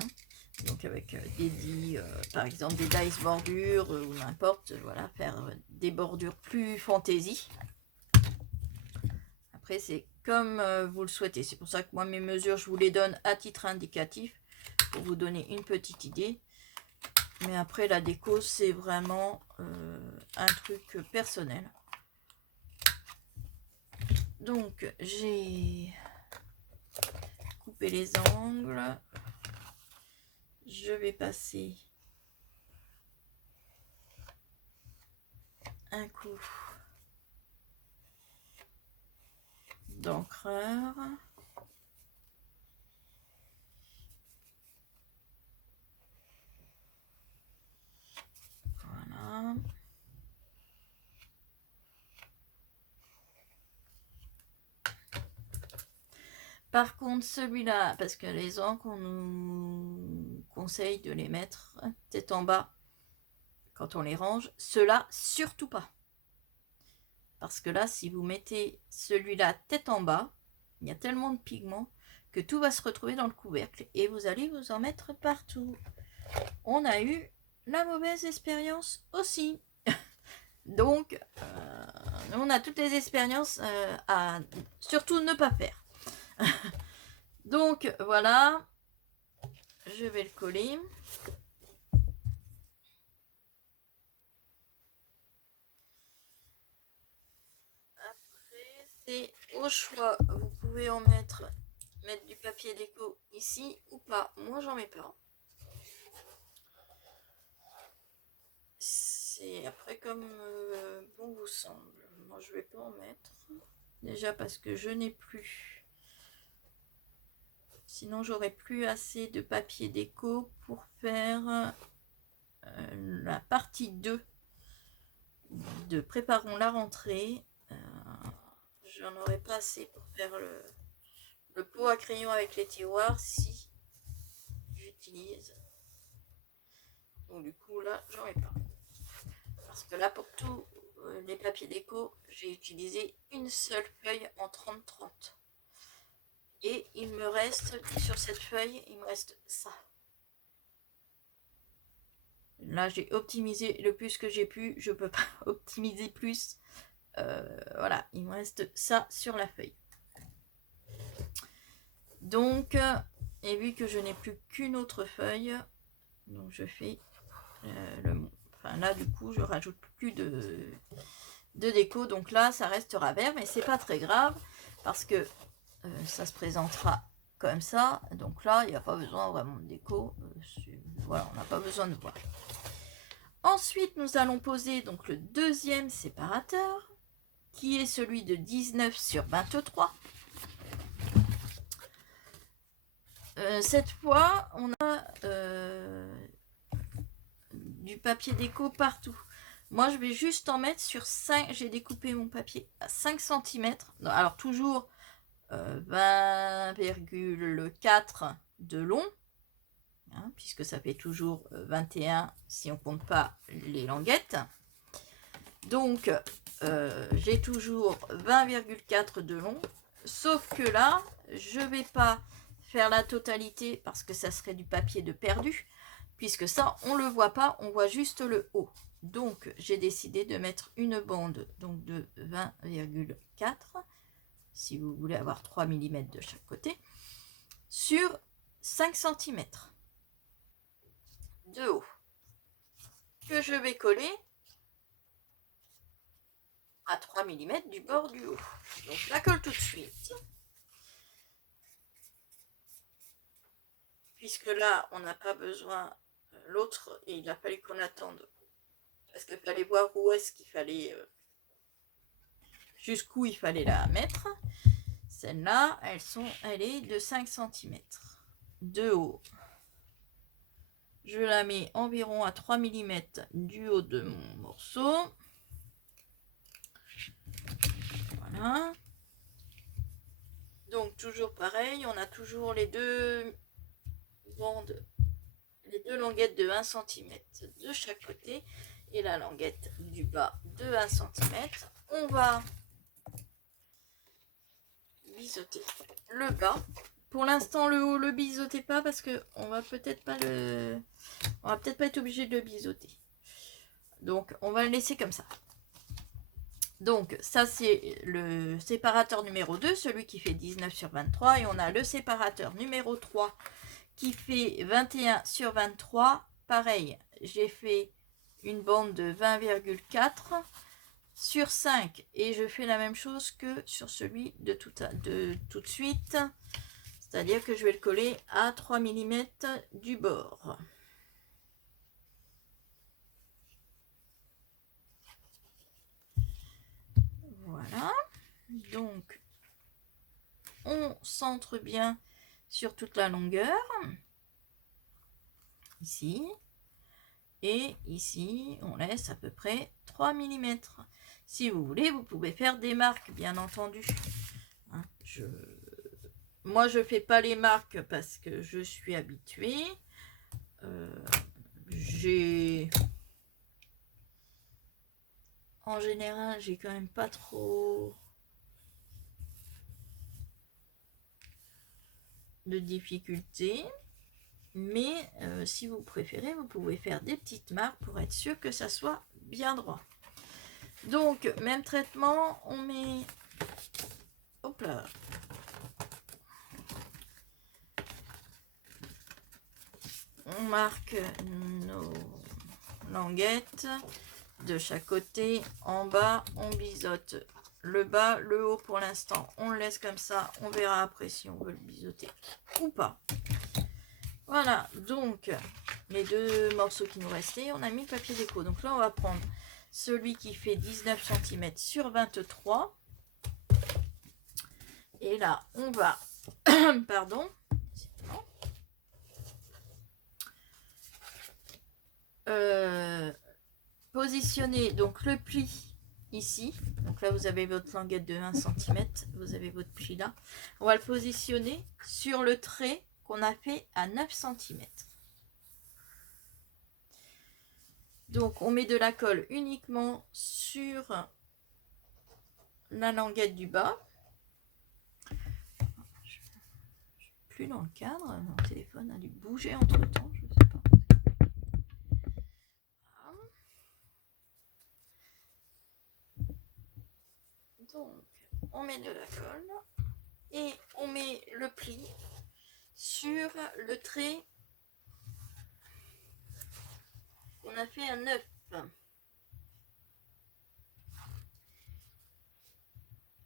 donc avec des dies, par exemple des dies bordures ou n'importe, voilà, faire des bordures plus fantaisie. Après, c'est comme vous le souhaitez. C'est pour ça que moi, mes mesures, je vous les donne à titre indicatif pour vous donner une petite idée. Mais après, la déco, c'est vraiment un truc personnel. Donc, j'ai coupé les angles. Je vais passer un coup d'encreur. Voilà. Par contre, celui-là, parce que les encres, on nous conseille de les mettre peut-être en bas quand on les range. Ceux-là, surtout pas. Parce que là, si vous mettez celui-là tête en bas, il y a tellement de pigments que tout va se retrouver dans le couvercle et vous allez vous en mettre partout. On a eu la mauvaise expérience aussi. Donc, on a toutes les expériences à surtout ne pas faire. Donc, voilà. Je vais le coller. Après, c'est au choix. Vous pouvez en mettre du papier déco ici ou pas. Moi, j'en mets pas. C'est après comme bon vous semble. Moi, je vais pas en mettre. Déjà parce que je n'ai plus. Sinon, j'aurais plus assez de papier déco pour faire la partie 2 de Préparons la rentrée. J'en aurais pas assez pour faire le pot à crayon avec les tiroirs si j'utilise. Donc du coup là, j'en ai pas. Parce que là, pour tous les papiers déco, j'ai utilisé une seule feuille en 30-30. Et il me reste, sur cette feuille, il me reste ça. Là, j'ai optimisé le plus que j'ai pu. Je peux pas optimiser plus. Voilà, il me reste ça sur la feuille. Donc, et vu que je n'ai plus qu'une autre feuille, donc je fais enfin là, du coup, je rajoute plus de déco. Donc là, ça restera vert, mais c'est pas très grave parce que ça se présentera comme ça. Donc là, il n'y a pas besoin vraiment de déco. Voilà, on n'a pas besoin de voir. Ensuite, nous allons poser donc le deuxième séparateur, qui est celui de 19 sur 23. Cette fois, on a du papier déco partout. Moi, je vais juste en mettre sur 5. J'ai découpé mon papier à 5 cm. Alors, toujours 20,4 de long. Hein, puisque ça fait toujours 21 si on compte pas les languettes. Donc, j'ai toujours 20,4 de long. Sauf que là, je vais pas faire la totalité parce que ça serait du papier de perdu. Puisque ça, on le voit pas, on voit juste le haut. Donc, j'ai décidé de mettre une bande donc de 20,4, si vous voulez avoir 3 mm de chaque côté, sur 5 cm de haut, que je vais coller à 3 mm du bord du haut. Donc, je la colle tout de suite. Puisque là, on n'a pas besoin l'autre, et il a fallu qu'on attende. Parce qu'il fallait voir où est-ce qu'il fallait... jusqu'où il fallait la mettre. Celle-là, elle est de 5 cm de haut. Je la mets environ à 3 mm du haut de mon morceau. Voilà. Donc toujours pareil, on a toujours les deux bandes, les deux languettes de 1 cm de chaque côté et la languette du bas de 1 cm. On va biseauter le bas. Pour l'instant, le haut, le biseautez pas parce que on va peut-être pas être obligé de le biseauter. Donc, on va le laisser comme ça. Donc, ça, c'est le séparateur numéro 2, celui qui fait 19 sur 23. Et on a le séparateur numéro 3 qui fait 21 sur 23. Pareil, j'ai fait une bande de 20,4 sur 5. Et je fais la même chose que sur celui de tout de suite. C'est-à-dire que je vais le coller à 3 mm du bord. Voilà. Donc, on centre bien sur toute la longueur. Ici. Et ici, on laisse à peu près 3 mm. Si vous voulez, vous pouvez faire des marques, bien entendu. Hein, moi, je ne fais pas les marques parce que je suis habituée. J'ai En général, j'ai quand même pas trop de difficultés. Mais si vous préférez, vous pouvez faire des petites marques pour être sûr que ça soit bien droit. Donc, même traitement, on met... Hop là. On marque nos languettes de chaque côté. En bas, on biseaute le bas, le haut pour l'instant. On le laisse comme ça. On verra après si on veut le biseauter ou pas. Voilà, donc les deux morceaux qui nous restaient, on a mis le papier déco. Donc là, on va prendre celui qui fait 19 cm sur 23. Et là, on va... Pardon. Positionner donc le pli ici. Donc là, vous avez votre languette de 1 cm. Vous avez votre pli là. On va le positionner sur le trait qu'on a fait à 9 cm. Donc, on met de la colle uniquement sur la languette du bas. Je suis plus dans le cadre. Mon téléphone a dû bouger entre temps. Je sais pas. Donc, on met de la colle et on met le pli sur le trait qu'on a fait à 9.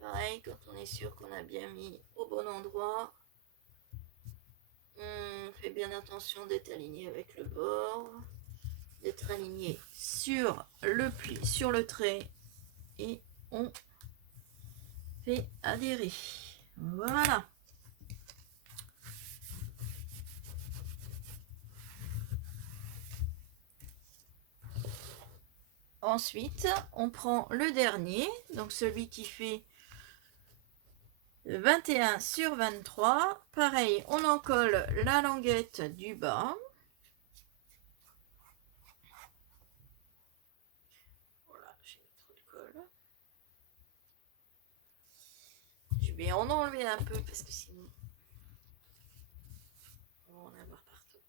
Pareil, quand on est sûr qu'on a bien mis au bon endroit, on fait bien attention d'être aligné avec le bord, d'être aligné sur le pli, sur le trait, et on fait adhérer. Voilà. Ensuite, on prend le dernier, donc celui qui fait 21 sur 23. Pareil, on en colle la languette du bas. Voilà, j'ai mis trop de colle. Je vais en enlever un peu parce que sinon on va en avoir partout.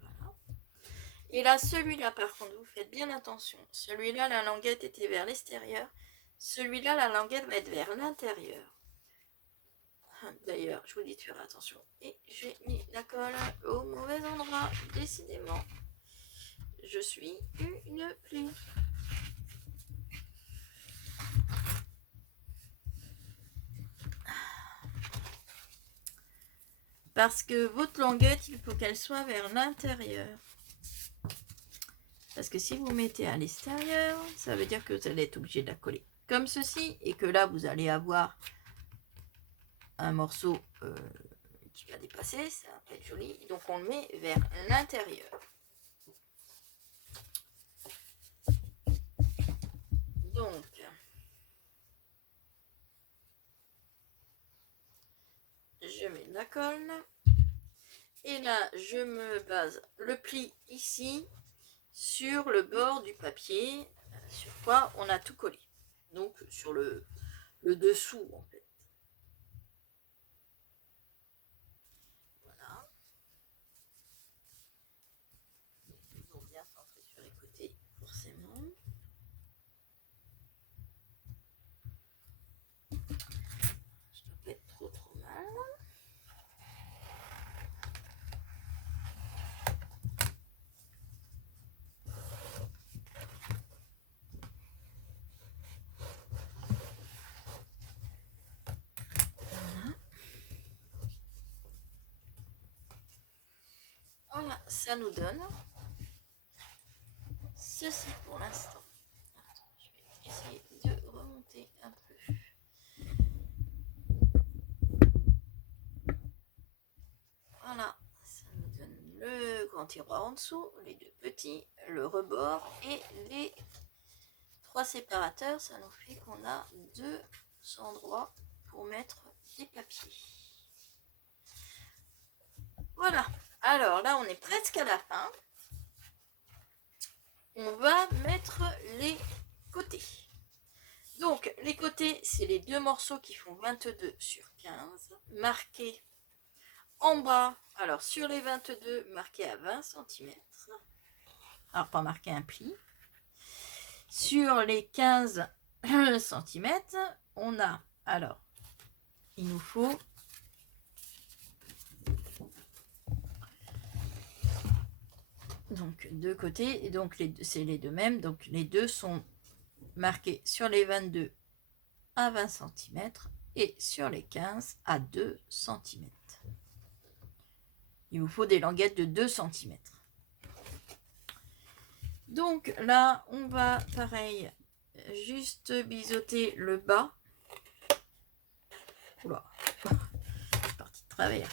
Voilà. Et là, celui-là, par contre, vous faites bien attention. Celui-là, la languette était vers l'extérieur. Celui-là, la languette va être vers l'intérieur. D'ailleurs, je vous dis de faire attention. Et j'ai mis la colle au mauvais endroit. Décidément, je suis une pluie. Parce que votre languette, il faut qu'elle soit vers l'intérieur. Parce que si vous mettez à l'extérieur, ça veut dire que vous allez être obligé de la coller comme ceci. Et que là, vous allez avoir un morceau qui va dépasser. Ça va être joli. Donc, on le met vers l'intérieur. Donc, je mets de la colle. Et là, je me base le pli ici sur le bord du papier, sur quoi on a tout collé. Donc, sur le dessous, en fait. Voilà. Toujours bien centré sur les côtés, forcément. Je dois pas être trop mal. Voilà, ça nous donne ceci pour l'instant. Je vais essayer de remonter un peu. Voilà, ça nous donne le grand tiroir en dessous, les deux petits, le rebord et les 3 séparateurs. Ça nous fait qu'on a 2 endroits pour mettre des papiers. Voilà, alors là on est presque à la fin. on va mettre les côtés. Donc, les côtés, c'est les deux morceaux qui font 22 sur 15, marqués en bas. Alors, sur les 22, marqués à 20 cm. Alors, pas marqué un pli. Sur les 15 cm, on a, alors, il nous faut donc deux côtés, et donc c'est les deux mêmes, donc les deux sont marqués sur les 22 à 20 cm et sur les 15 à 2 cm. Il vous faut des languettes de 2 cm. Donc là, on va pareil, juste biseauter le bas. Oula, parti de travers.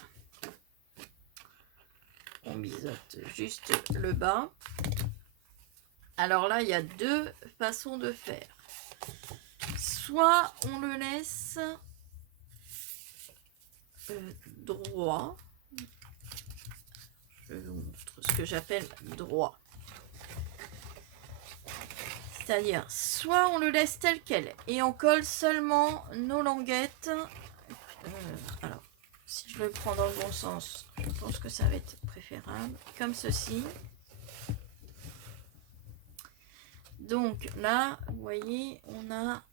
On biseaute juste le bas. Alors là, il y a deux façons de faire. Soit on le laisse droit. Je vous montre ce que j'appelle droit. C'est-à-dire, soit on le laisse tel quel et on colle seulement nos languettes. Alors, si je le prends dans le bon sens, je pense que ça va être préférable. Comme ceci. Donc là, vous voyez, on a...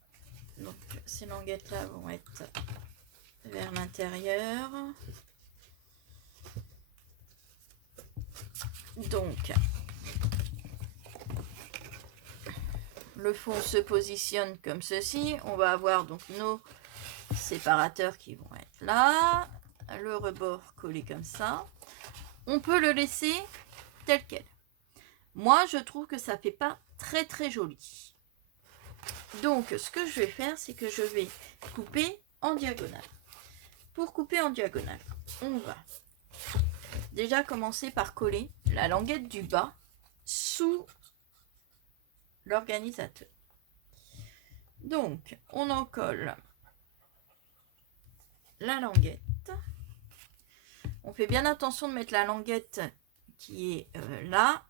Donc ces languettes-là vont être vers l'intérieur. Donc, le fond se positionne comme ceci. On va avoir donc nos séparateurs qui vont être là. Le rebord collé comme ça. On peut le laisser tel quel. Moi, je trouve que ça fait pas très très joli. Donc, ce que je vais faire, c'est que je vais couper en diagonale. Pour couper en diagonale, on va déjà commencer par coller la languette du bas sous l'organisateur. Donc, on en colle la languette. On fait bien attention de mettre la languette qui est là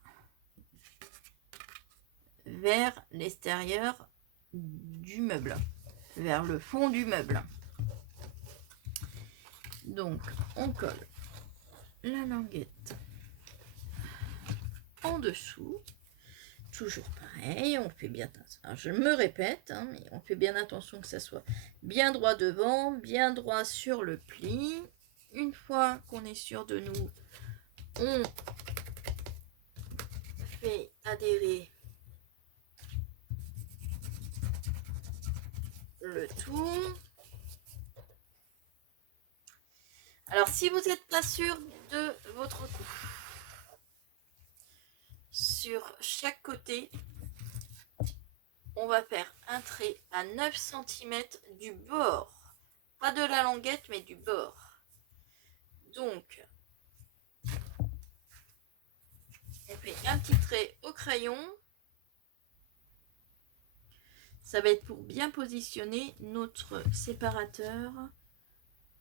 vers l'extérieur du meuble, vers le fond du meuble. Donc, on colle la languette en dessous. Toujours pareil, on fait bien attention. Alors, je me répète, hein, mais on fait bien attention que ça soit bien droit devant, bien droit sur le pli. Une fois qu'on est sûr de nous, on fait adhérer le tout. Alors, si vous n'êtes pas sûr de votre coup, sur chaque côté, on va faire un trait à 9 cm du bord. Pas de la languette, mais du bord. Donc, on fait un petit trait au crayon. Ça va être pour bien positionner notre séparateur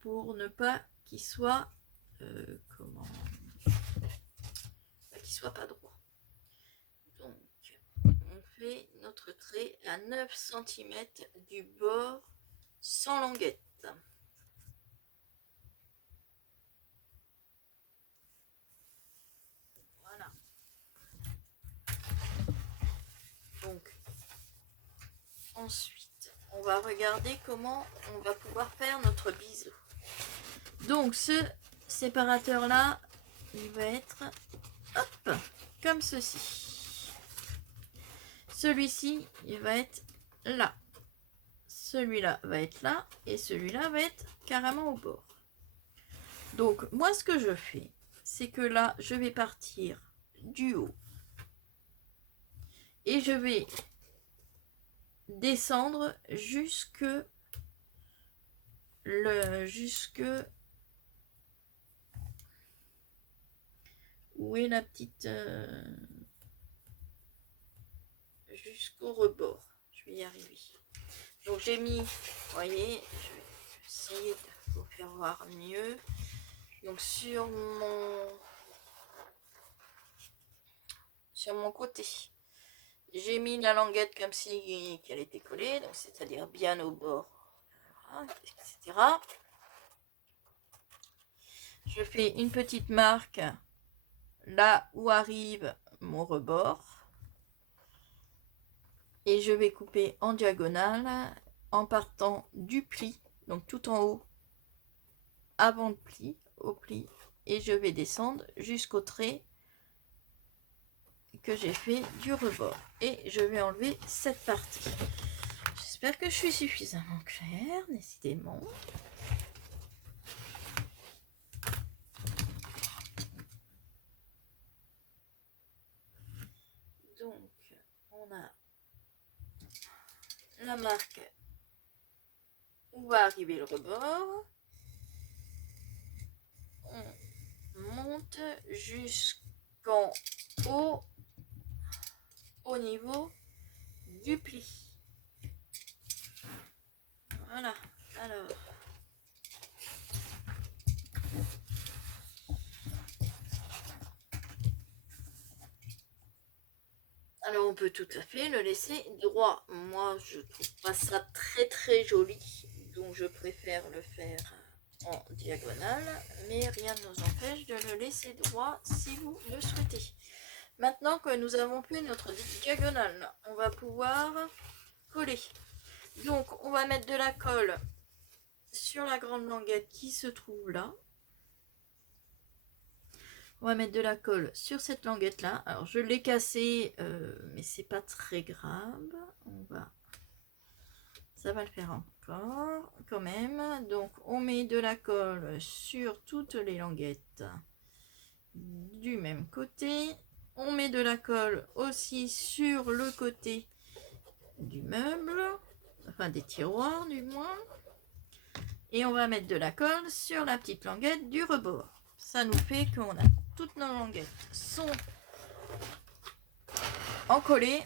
pour ne pas qu'il soit qu'il soit pas droit. Donc, on fait notre trait à 9 cm du bord sans languette. Voilà. Donc, ensuite, on va regarder comment on va pouvoir faire notre biseau. Donc, ce séparateur-là, il va être hop, comme ceci. Celui-ci, il va être là. Celui-là va être là et celui-là va être carrément au bord. Donc, moi, ce que je fais, c'est que là, je vais partir du haut et je vais descendre jusque où est la petite jusqu'au rebord. Je vais y arriver. Donc j'ai mis, vous voyez, je vais essayer de vous faire voir mieux. Donc sur mon côté, J'ai mis la languette comme si qu'elle était collée, donc c'est-à-dire bien au bord, voilà, etc. Je fais une petite marque là où arrive mon rebord. Et je vais couper en diagonale en partant du pli, donc tout en haut, avant le pli, au pli, et je vais descendre jusqu'au trait que j'ai fait du rebord. Et je vais enlever cette partie. J'espère que je suis suffisamment claire, décidément. Donc, on a la marque où va arriver le rebord. On monte jusqu'en haut, au niveau du pli. Voilà, alors on peut tout à fait le laisser droit. Moi je trouve pas ça très joli, donc je préfère le faire en diagonale, mais rien ne nous empêche de le laisser droit si vous le souhaitez. Maintenant que nous avons fait notre diagonale, on va pouvoir coller. Donc on va mettre de la colle sur la grande languette qui se trouve là. On va mettre de la colle sur cette languette là. Alors je l'ai cassée, mais c'est pas très grave. Ça va le faire encore quand même. Donc on met de la colle sur toutes les languettes du même côté. On met de la colle aussi sur le côté du meuble, enfin des tiroirs du moins. Et on va mettre de la colle sur la petite languette du rebord. Ça nous fait qu'on a toutes nos languettes sont encollées,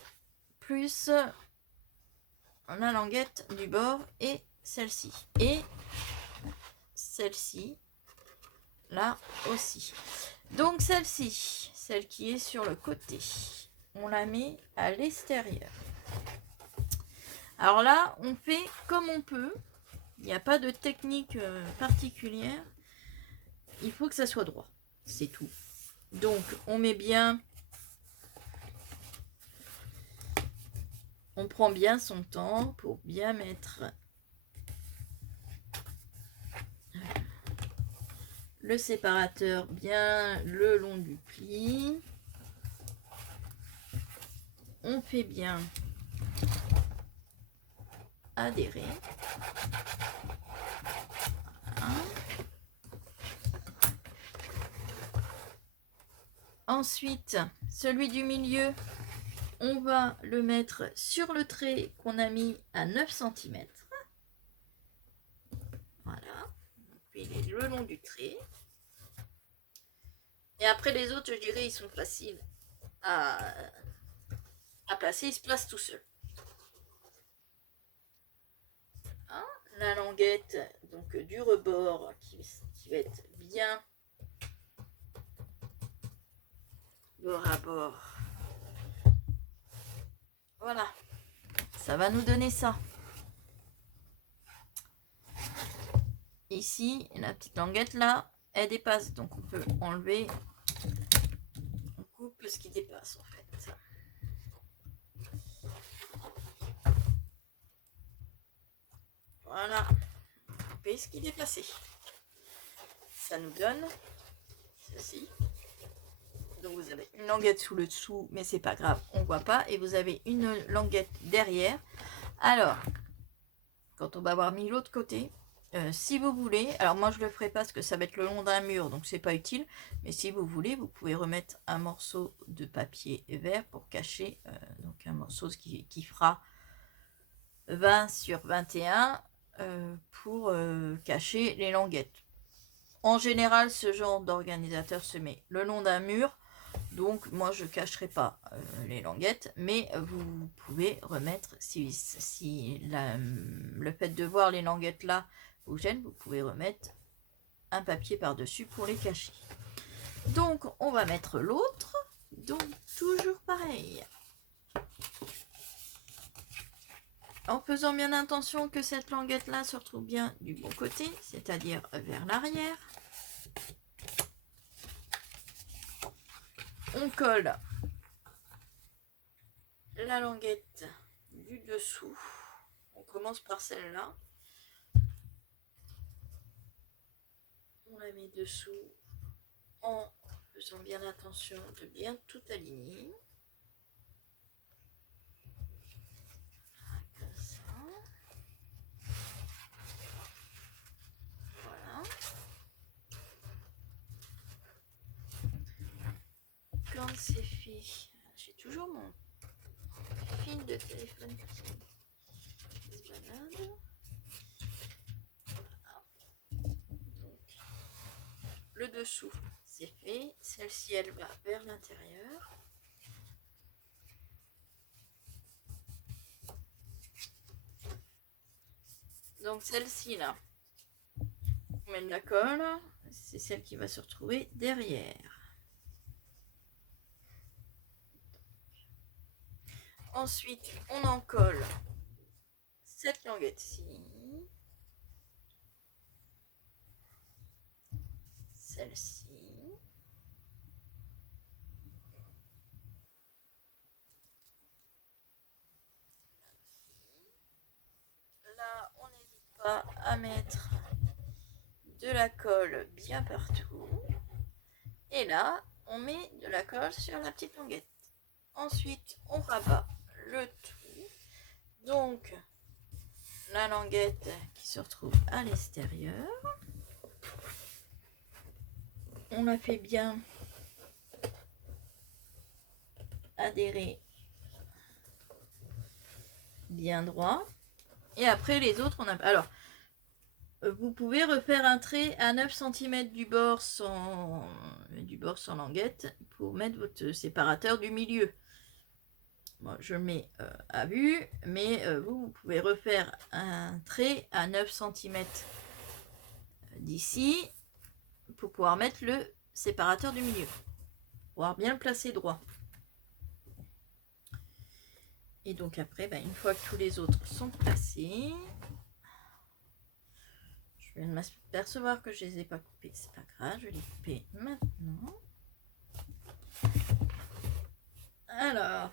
plus la languette du bord et celle-ci. Et celle-ci, là aussi. Donc celle-ci, celle qui est sur le côté, on la met à l'extérieur. Alors là, on fait comme on peut. Il n'y a pas de technique particulière. Il faut que ça soit droit. C'est tout. Donc, on met bien... On prend bien son temps pour bien mettre le séparateur bien le long du pli. On fait bien adhérer. Voilà. Ensuite, celui du milieu, on va le mettre sur le trait qu'on a mis à 9 cm. Voilà. Il est le long du trait. Et après les autres, je dirais, ils sont faciles à placer. Ils se placent tout seuls. Hein, la languette donc du rebord qui va être bien bord à bord. Voilà, ça va nous donner ça. Ici, la petite languette là, elle dépasse, donc on peut enlever. On coupe ce qui dépasse en fait. Voilà, couper ce qui est déplacé. Ça nous donne ceci. Donc vous avez une languette sous le dessous, mais c'est pas grave, on voit pas. Et vous avez une languette derrière. Alors, quand on va avoir mis l'autre côté, si vous voulez, alors moi je le ferai pas parce que ça va être le long d'un mur, donc c'est pas utile. Mais si vous voulez, vous pouvez remettre un morceau de papier vert pour cacher, donc un morceau qui fera 20 sur 21 pour cacher les languettes. En général, ce genre d'organisateur se met le long d'un mur. Donc moi je ne cacherai pas les languettes, mais vous pouvez remettre, si le fait de voir les languettes là vous gêne, vous pouvez remettre un papier par-dessus pour les cacher. Donc on va mettre l'autre, donc toujours pareil. En faisant bien attention que cette languette là se retrouve bien du bon côté, c'est-à-dire vers l'arrière. On colle la languette du dessous. On commence par celle-là. On la met dessous en faisant bien attention de bien tout aligner. Comme ça. Voilà. Quand c'est fait, j'ai toujours mon fil de téléphone qui se balade. Voilà. Donc, le dessous, c'est fait. Celle-ci, elle va vers l'intérieur. Donc celle-ci là, on met de la colle, c'est celle qui va se retrouver derrière. Ensuite, on en colle cette languette-ci, celle-ci, là, on n'hésite pas à mettre de la colle bien partout. Et là, on met de la colle sur la petite languette. Ensuite, on rabat le tout. Donc, la languette qui se retrouve à l'extérieur. On la fait bien adhérer bien droit. Et après, les autres, on a... Alors, vous pouvez refaire un trait à 9 cm du bord sans languette pour mettre votre séparateur du milieu. Moi, je le mets à vue, mais vous pouvez refaire un trait à 9 cm d'ici pour pouvoir mettre le séparateur du milieu. Pour pouvoir bien le placer droit. Et donc après, une fois que tous les autres sont placés, je viens de m'apercevoir que je ne les ai pas coupés. C'est pas grave, je vais les couper maintenant. Alors,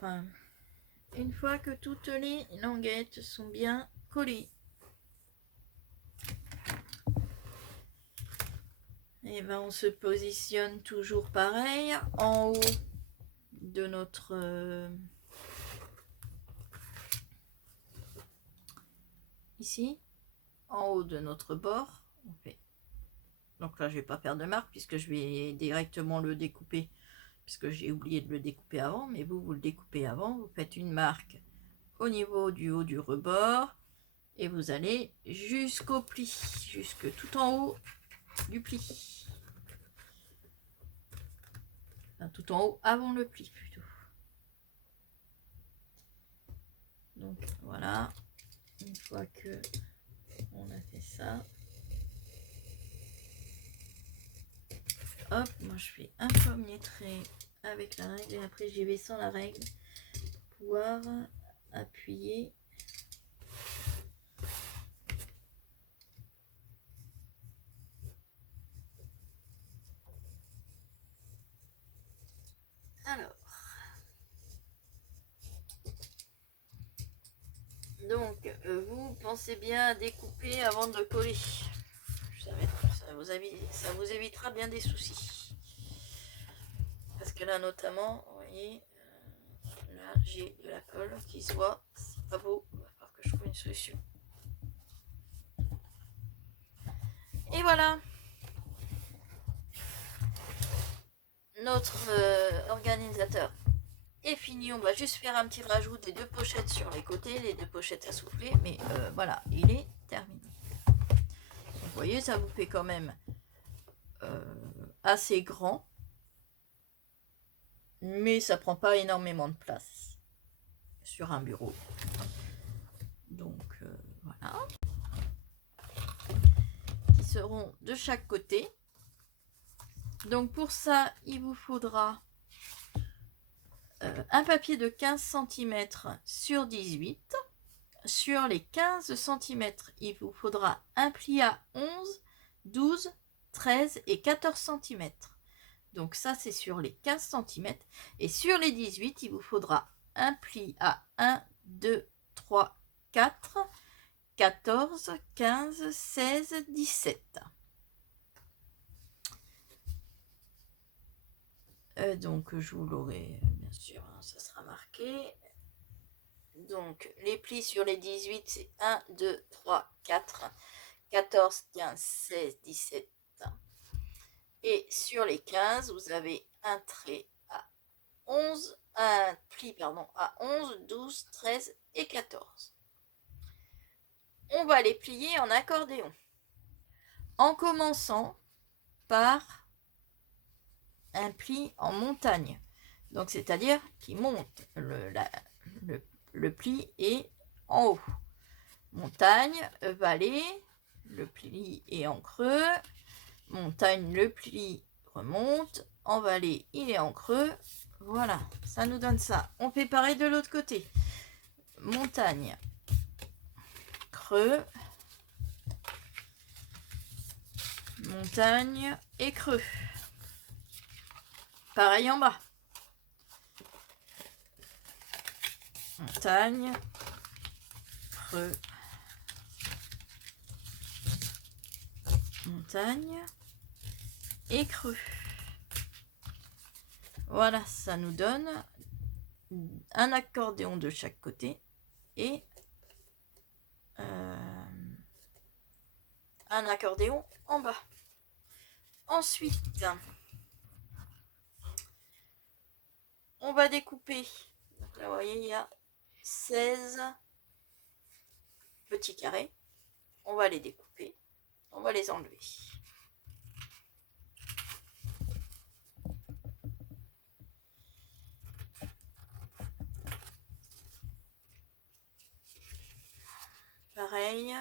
une fois que toutes les languettes sont bien collées, et on se positionne toujours pareil en haut de notre ici, en haut de notre bord. On fait. Donc là, je vais pas faire de marque puisque je vais directement le découper, puisque j'ai oublié de le découper avant, mais vous le découpez avant. Vous faites une marque au niveau du haut du rebord et vous allez jusqu'au pli, jusque tout en haut du pli. Enfin, tout en haut avant le pli plutôt. Donc voilà, une fois que on a fait ça, hop, moi je fais un premier trait avec la règle et après j'y vais sans la règle pour pouvoir appuyer. Alors, donc vous pensez bien à découper avant de coller. Ça vous évitera bien des soucis. Parce que là notamment, vous voyez, là j'ai de la colle qui se voit, c'est pas beau, il va falloir que je trouve une solution. Et voilà, notre organisateur est fini. On va juste faire un petit rajout des deux pochettes sur les côtés, les deux pochettes à souffler, mais voilà, il est terminé. Donc, vous voyez, ça vous fait quand même assez grand, mais ça prend pas énormément de place sur un bureau. Donc voilà, qui seront de chaque côté. Donc pour ça, il vous faudra un papier de 15 cm sur 18. Sur les 15 cm, il vous faudra un pli à 11, 12, 13 et 14 cm. Donc ça, c'est sur les 15 cm. Et sur les 18, il vous faudra un pli à 1, 2, 3, 4, 14, 15, 16, 17. Donc je vous l'aurai, bien sûr, hein, ça sera marqué. Donc les plis sur les 18, c'est 1, 2, 3, 4, 14, 15, 16, 17. Et sur les 15, vous avez un trait à 11, un pli pardon, à 11, 12, 13 et 14. On va les plier en accordéon. En commençant par un pli en montagne. Donc c'est-à-dire qu'il monte le pli est en haut. Montagne, vallée, le pli est en creux. Montagne, le pli remonte. En vallée, il est en creux. Voilà, ça nous donne ça. On fait pareil de l'autre côté. Montagne, creux. Montagne et creux. Pareil en bas. Montagne, creux, montagne et creux. Voilà, ça nous donne un accordéon de chaque côté et un accordéon en bas. Ensuite, on va découper. Donc là, vous voyez, il y a 16 petits carrés. On va les découper. On va les enlever. Pareil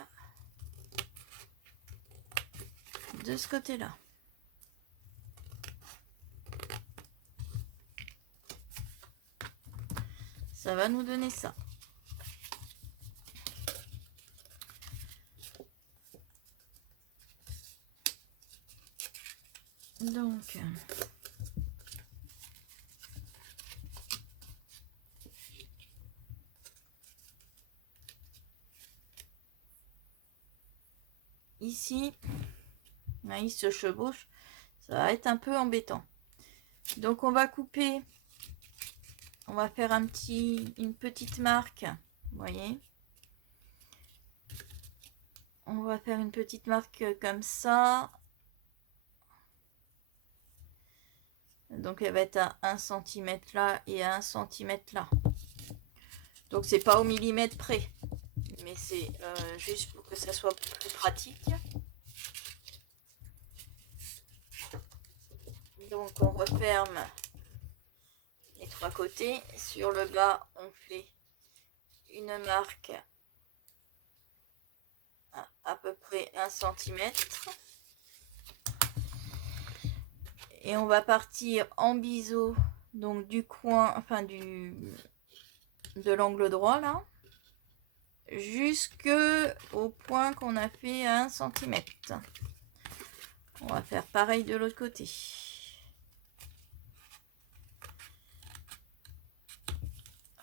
de ce côté-là. Ça va nous donner ça. Donc, ici, il se chevauche, ça va être un peu embêtant. Donc on va couper, on va faire une petite marque, vous voyez. On va faire une petite marque comme ça. Donc elle va être à 1 cm là et à 1 cm là. Donc c'est pas au millimètre près, mais c'est juste pour que ça soit plus pratique. Donc on referme les trois côtés. Sur le bas, on fait une marque à peu près 1 cm. Et on va partir en biseau, donc du coin, enfin de l'angle droit là, jusque au point qu'on a fait à 1 cm. On va faire pareil de l'autre côté.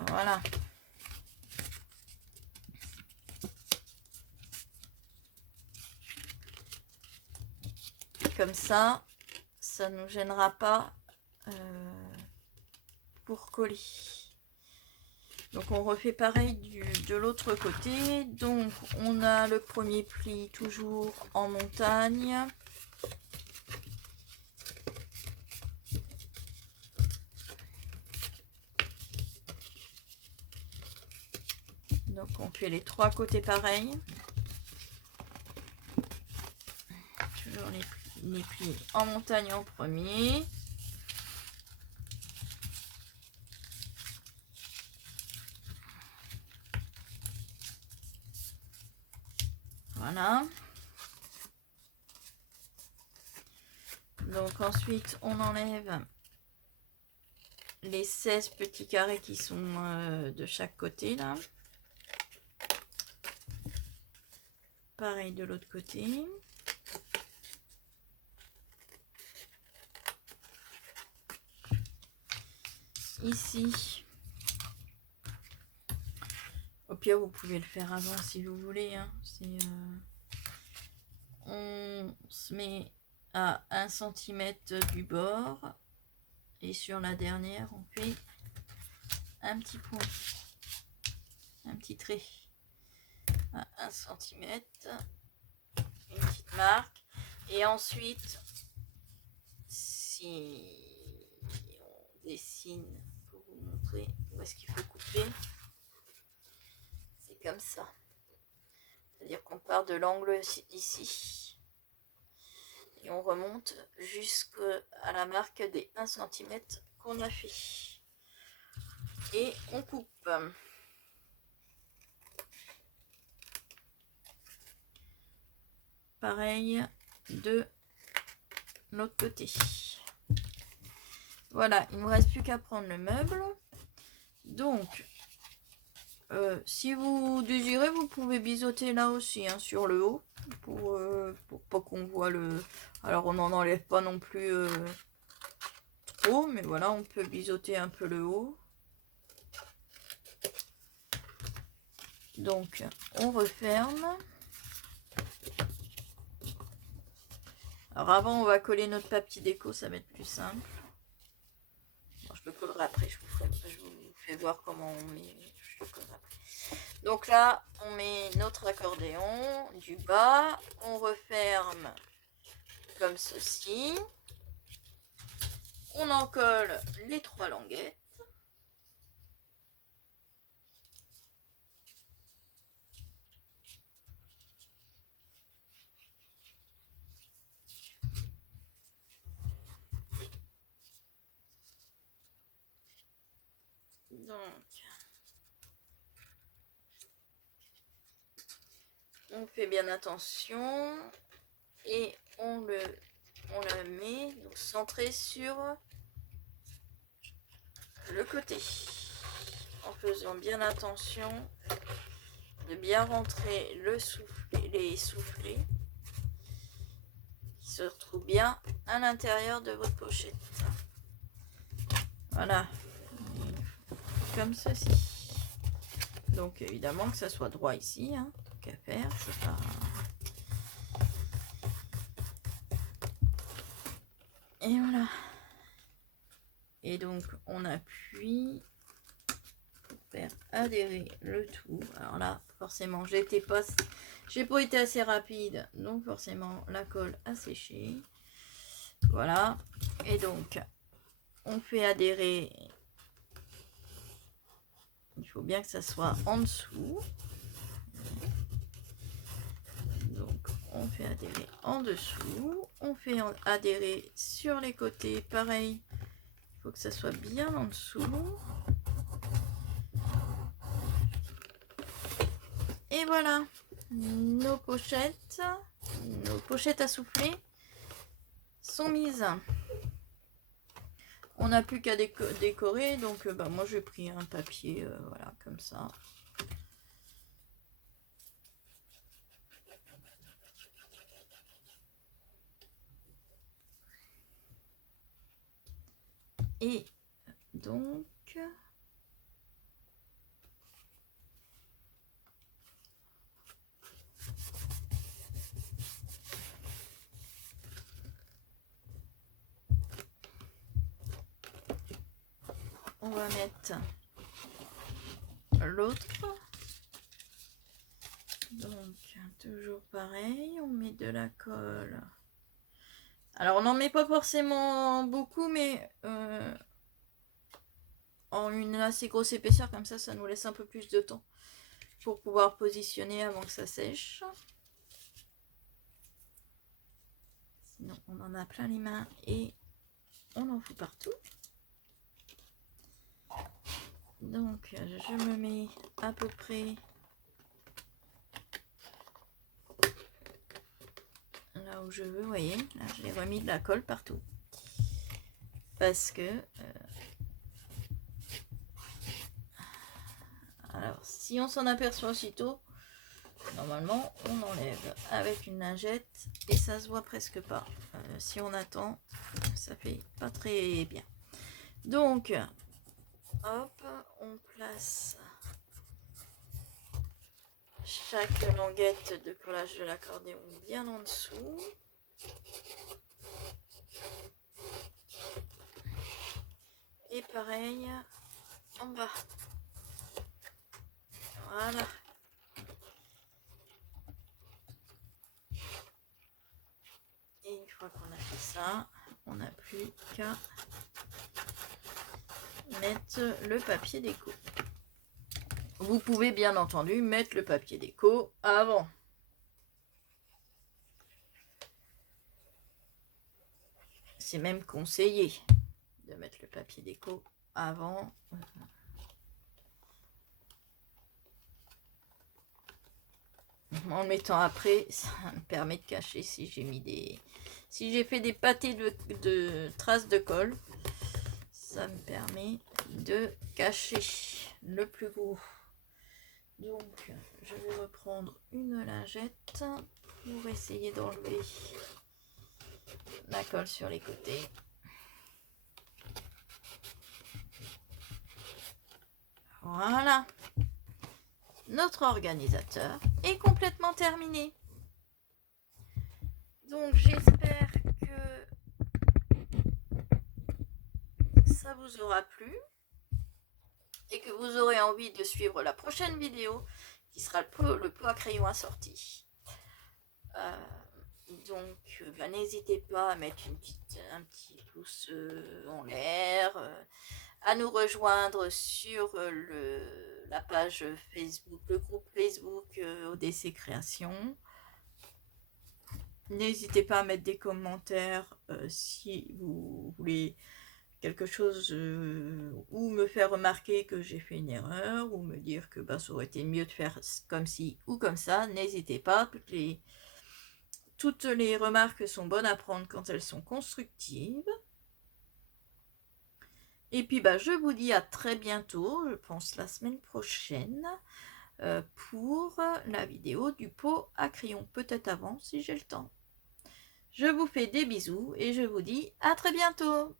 Voilà. Comme ça ne nous gênera pas pour coller. Donc on refait pareil de l'autre côté. Donc on a le premier pli toujours en montagne. Donc on fait les trois côtés pareils. Toujours les plis en montagne en premier. Voilà. Donc ensuite on enlève les 16 petits carrés qui sont de chaque côté là. Pareil de l'autre côté. Ici. Au pire, vous pouvez le faire avant si vous voulez. Hein. On se met à 1 cm du bord. Et sur la dernière, on fait un petit point. Un petit trait. À 1 cm. Une petite marque. Et ensuite, si on dessine pour vous montrer où est-ce qu'il faut couper, c'est comme ça. C'est-à-dire qu'on part de l'angle ici et on remonte jusqu'à la marque des 1 cm qu'on a fait. Et on coupe. Pareil de l'autre côté. Voilà, il ne me reste plus qu'à prendre le meuble. Donc, si vous désirez, vous pouvez biseauter là aussi, hein, sur le haut, pour pas qu'on voit le... Alors, on n'en enlève pas non plus trop, mais voilà, on peut biseauter un peu le haut. Donc, on referme. Alors, avant, on va coller notre papier déco, ça va être plus simple. Bon, je le collerai après, je vous fais voir comment on met... Je le collerai après. Donc là, on met notre accordéon du bas, on referme comme ceci. On en colle les 3 languettes. Donc, on fait bien attention et on la met donc centré sur le côté, en faisant bien attention de bien rentrer les soufflets qui se retrouvent bien à l'intérieur de votre pochette. Voilà, comme ceci. Donc évidemment que ça soit droit ici, hein, qu'à faire, c'est pas... Et voilà. Et donc on appuie pour faire adhérer le tout. Alors là, forcément, j'ai pas été assez rapide, donc forcément la colle a séché. Voilà. Et donc on fait adhérer. Il faut bien que ça soit en dessous. Donc on fait adhérer en dessous. On fait adhérer sur les côtés. Pareil. Il faut que ça soit bien en dessous. Et voilà. Nos pochettes à souffler sont mises. On n'a plus qu'à décorer, donc moi j'ai pris un papier, voilà, comme ça. Et donc, on va mettre l'autre. Donc, toujours pareil, on met de la colle. Alors, on n'en met pas forcément beaucoup, mais en une assez grosse épaisseur, comme ça nous laisse un peu plus de temps pour pouvoir positionner avant que ça sèche. Sinon, on en a plein les mains et on en fout partout. Donc, je me mets à peu près là où je veux, vous voyez, là j'ai remis de la colle partout parce que Si on s'en aperçoit aussitôt, normalement on enlève avec une lingette et ça se voit presque pas. Si on attend, ça fait pas très bien. Donc, hop, on place chaque languette de collage de l'accordéon bien en dessous. Et pareil en bas. Voilà. Et une fois qu'on a fait ça, on n'a plus qu'à mettre le papier déco. Vous pouvez bien entendu mettre le papier déco avant. C'est même conseillé de mettre le papier déco avant. En le mettant après, ça me permet de cacher si j'ai mis des... Si j'ai fait des pâtés de traces de colle, ça me permet de cacher le plus gros. Donc, je vais reprendre une lingette pour essayer d'enlever la colle sur les côtés. Voilà. Notre organisateur est complètement terminé. Donc, j'espère que ça vous aura plu et que vous aurez envie de suivre la prochaine vidéo qui sera le pot à crayon assorti. Donc, n'hésitez pas à mettre un petit pouce en l'air, à nous rejoindre sur la page Facebook, le groupe Facebook ODC Création. N'hésitez pas à mettre des commentaires si vous voulez quelque chose ou me faire remarquer que j'ai fait une erreur ou me dire que ça aurait été mieux de faire comme ci ou comme ça. N'hésitez pas, toutes les remarques sont bonnes à prendre quand elles sont constructives. Et puis je vous dis à très bientôt, je pense la semaine prochaine, pour la vidéo du pot à crayon, peut-être avant si j'ai le temps. Je vous fais des bisous et je vous dis à très bientôt.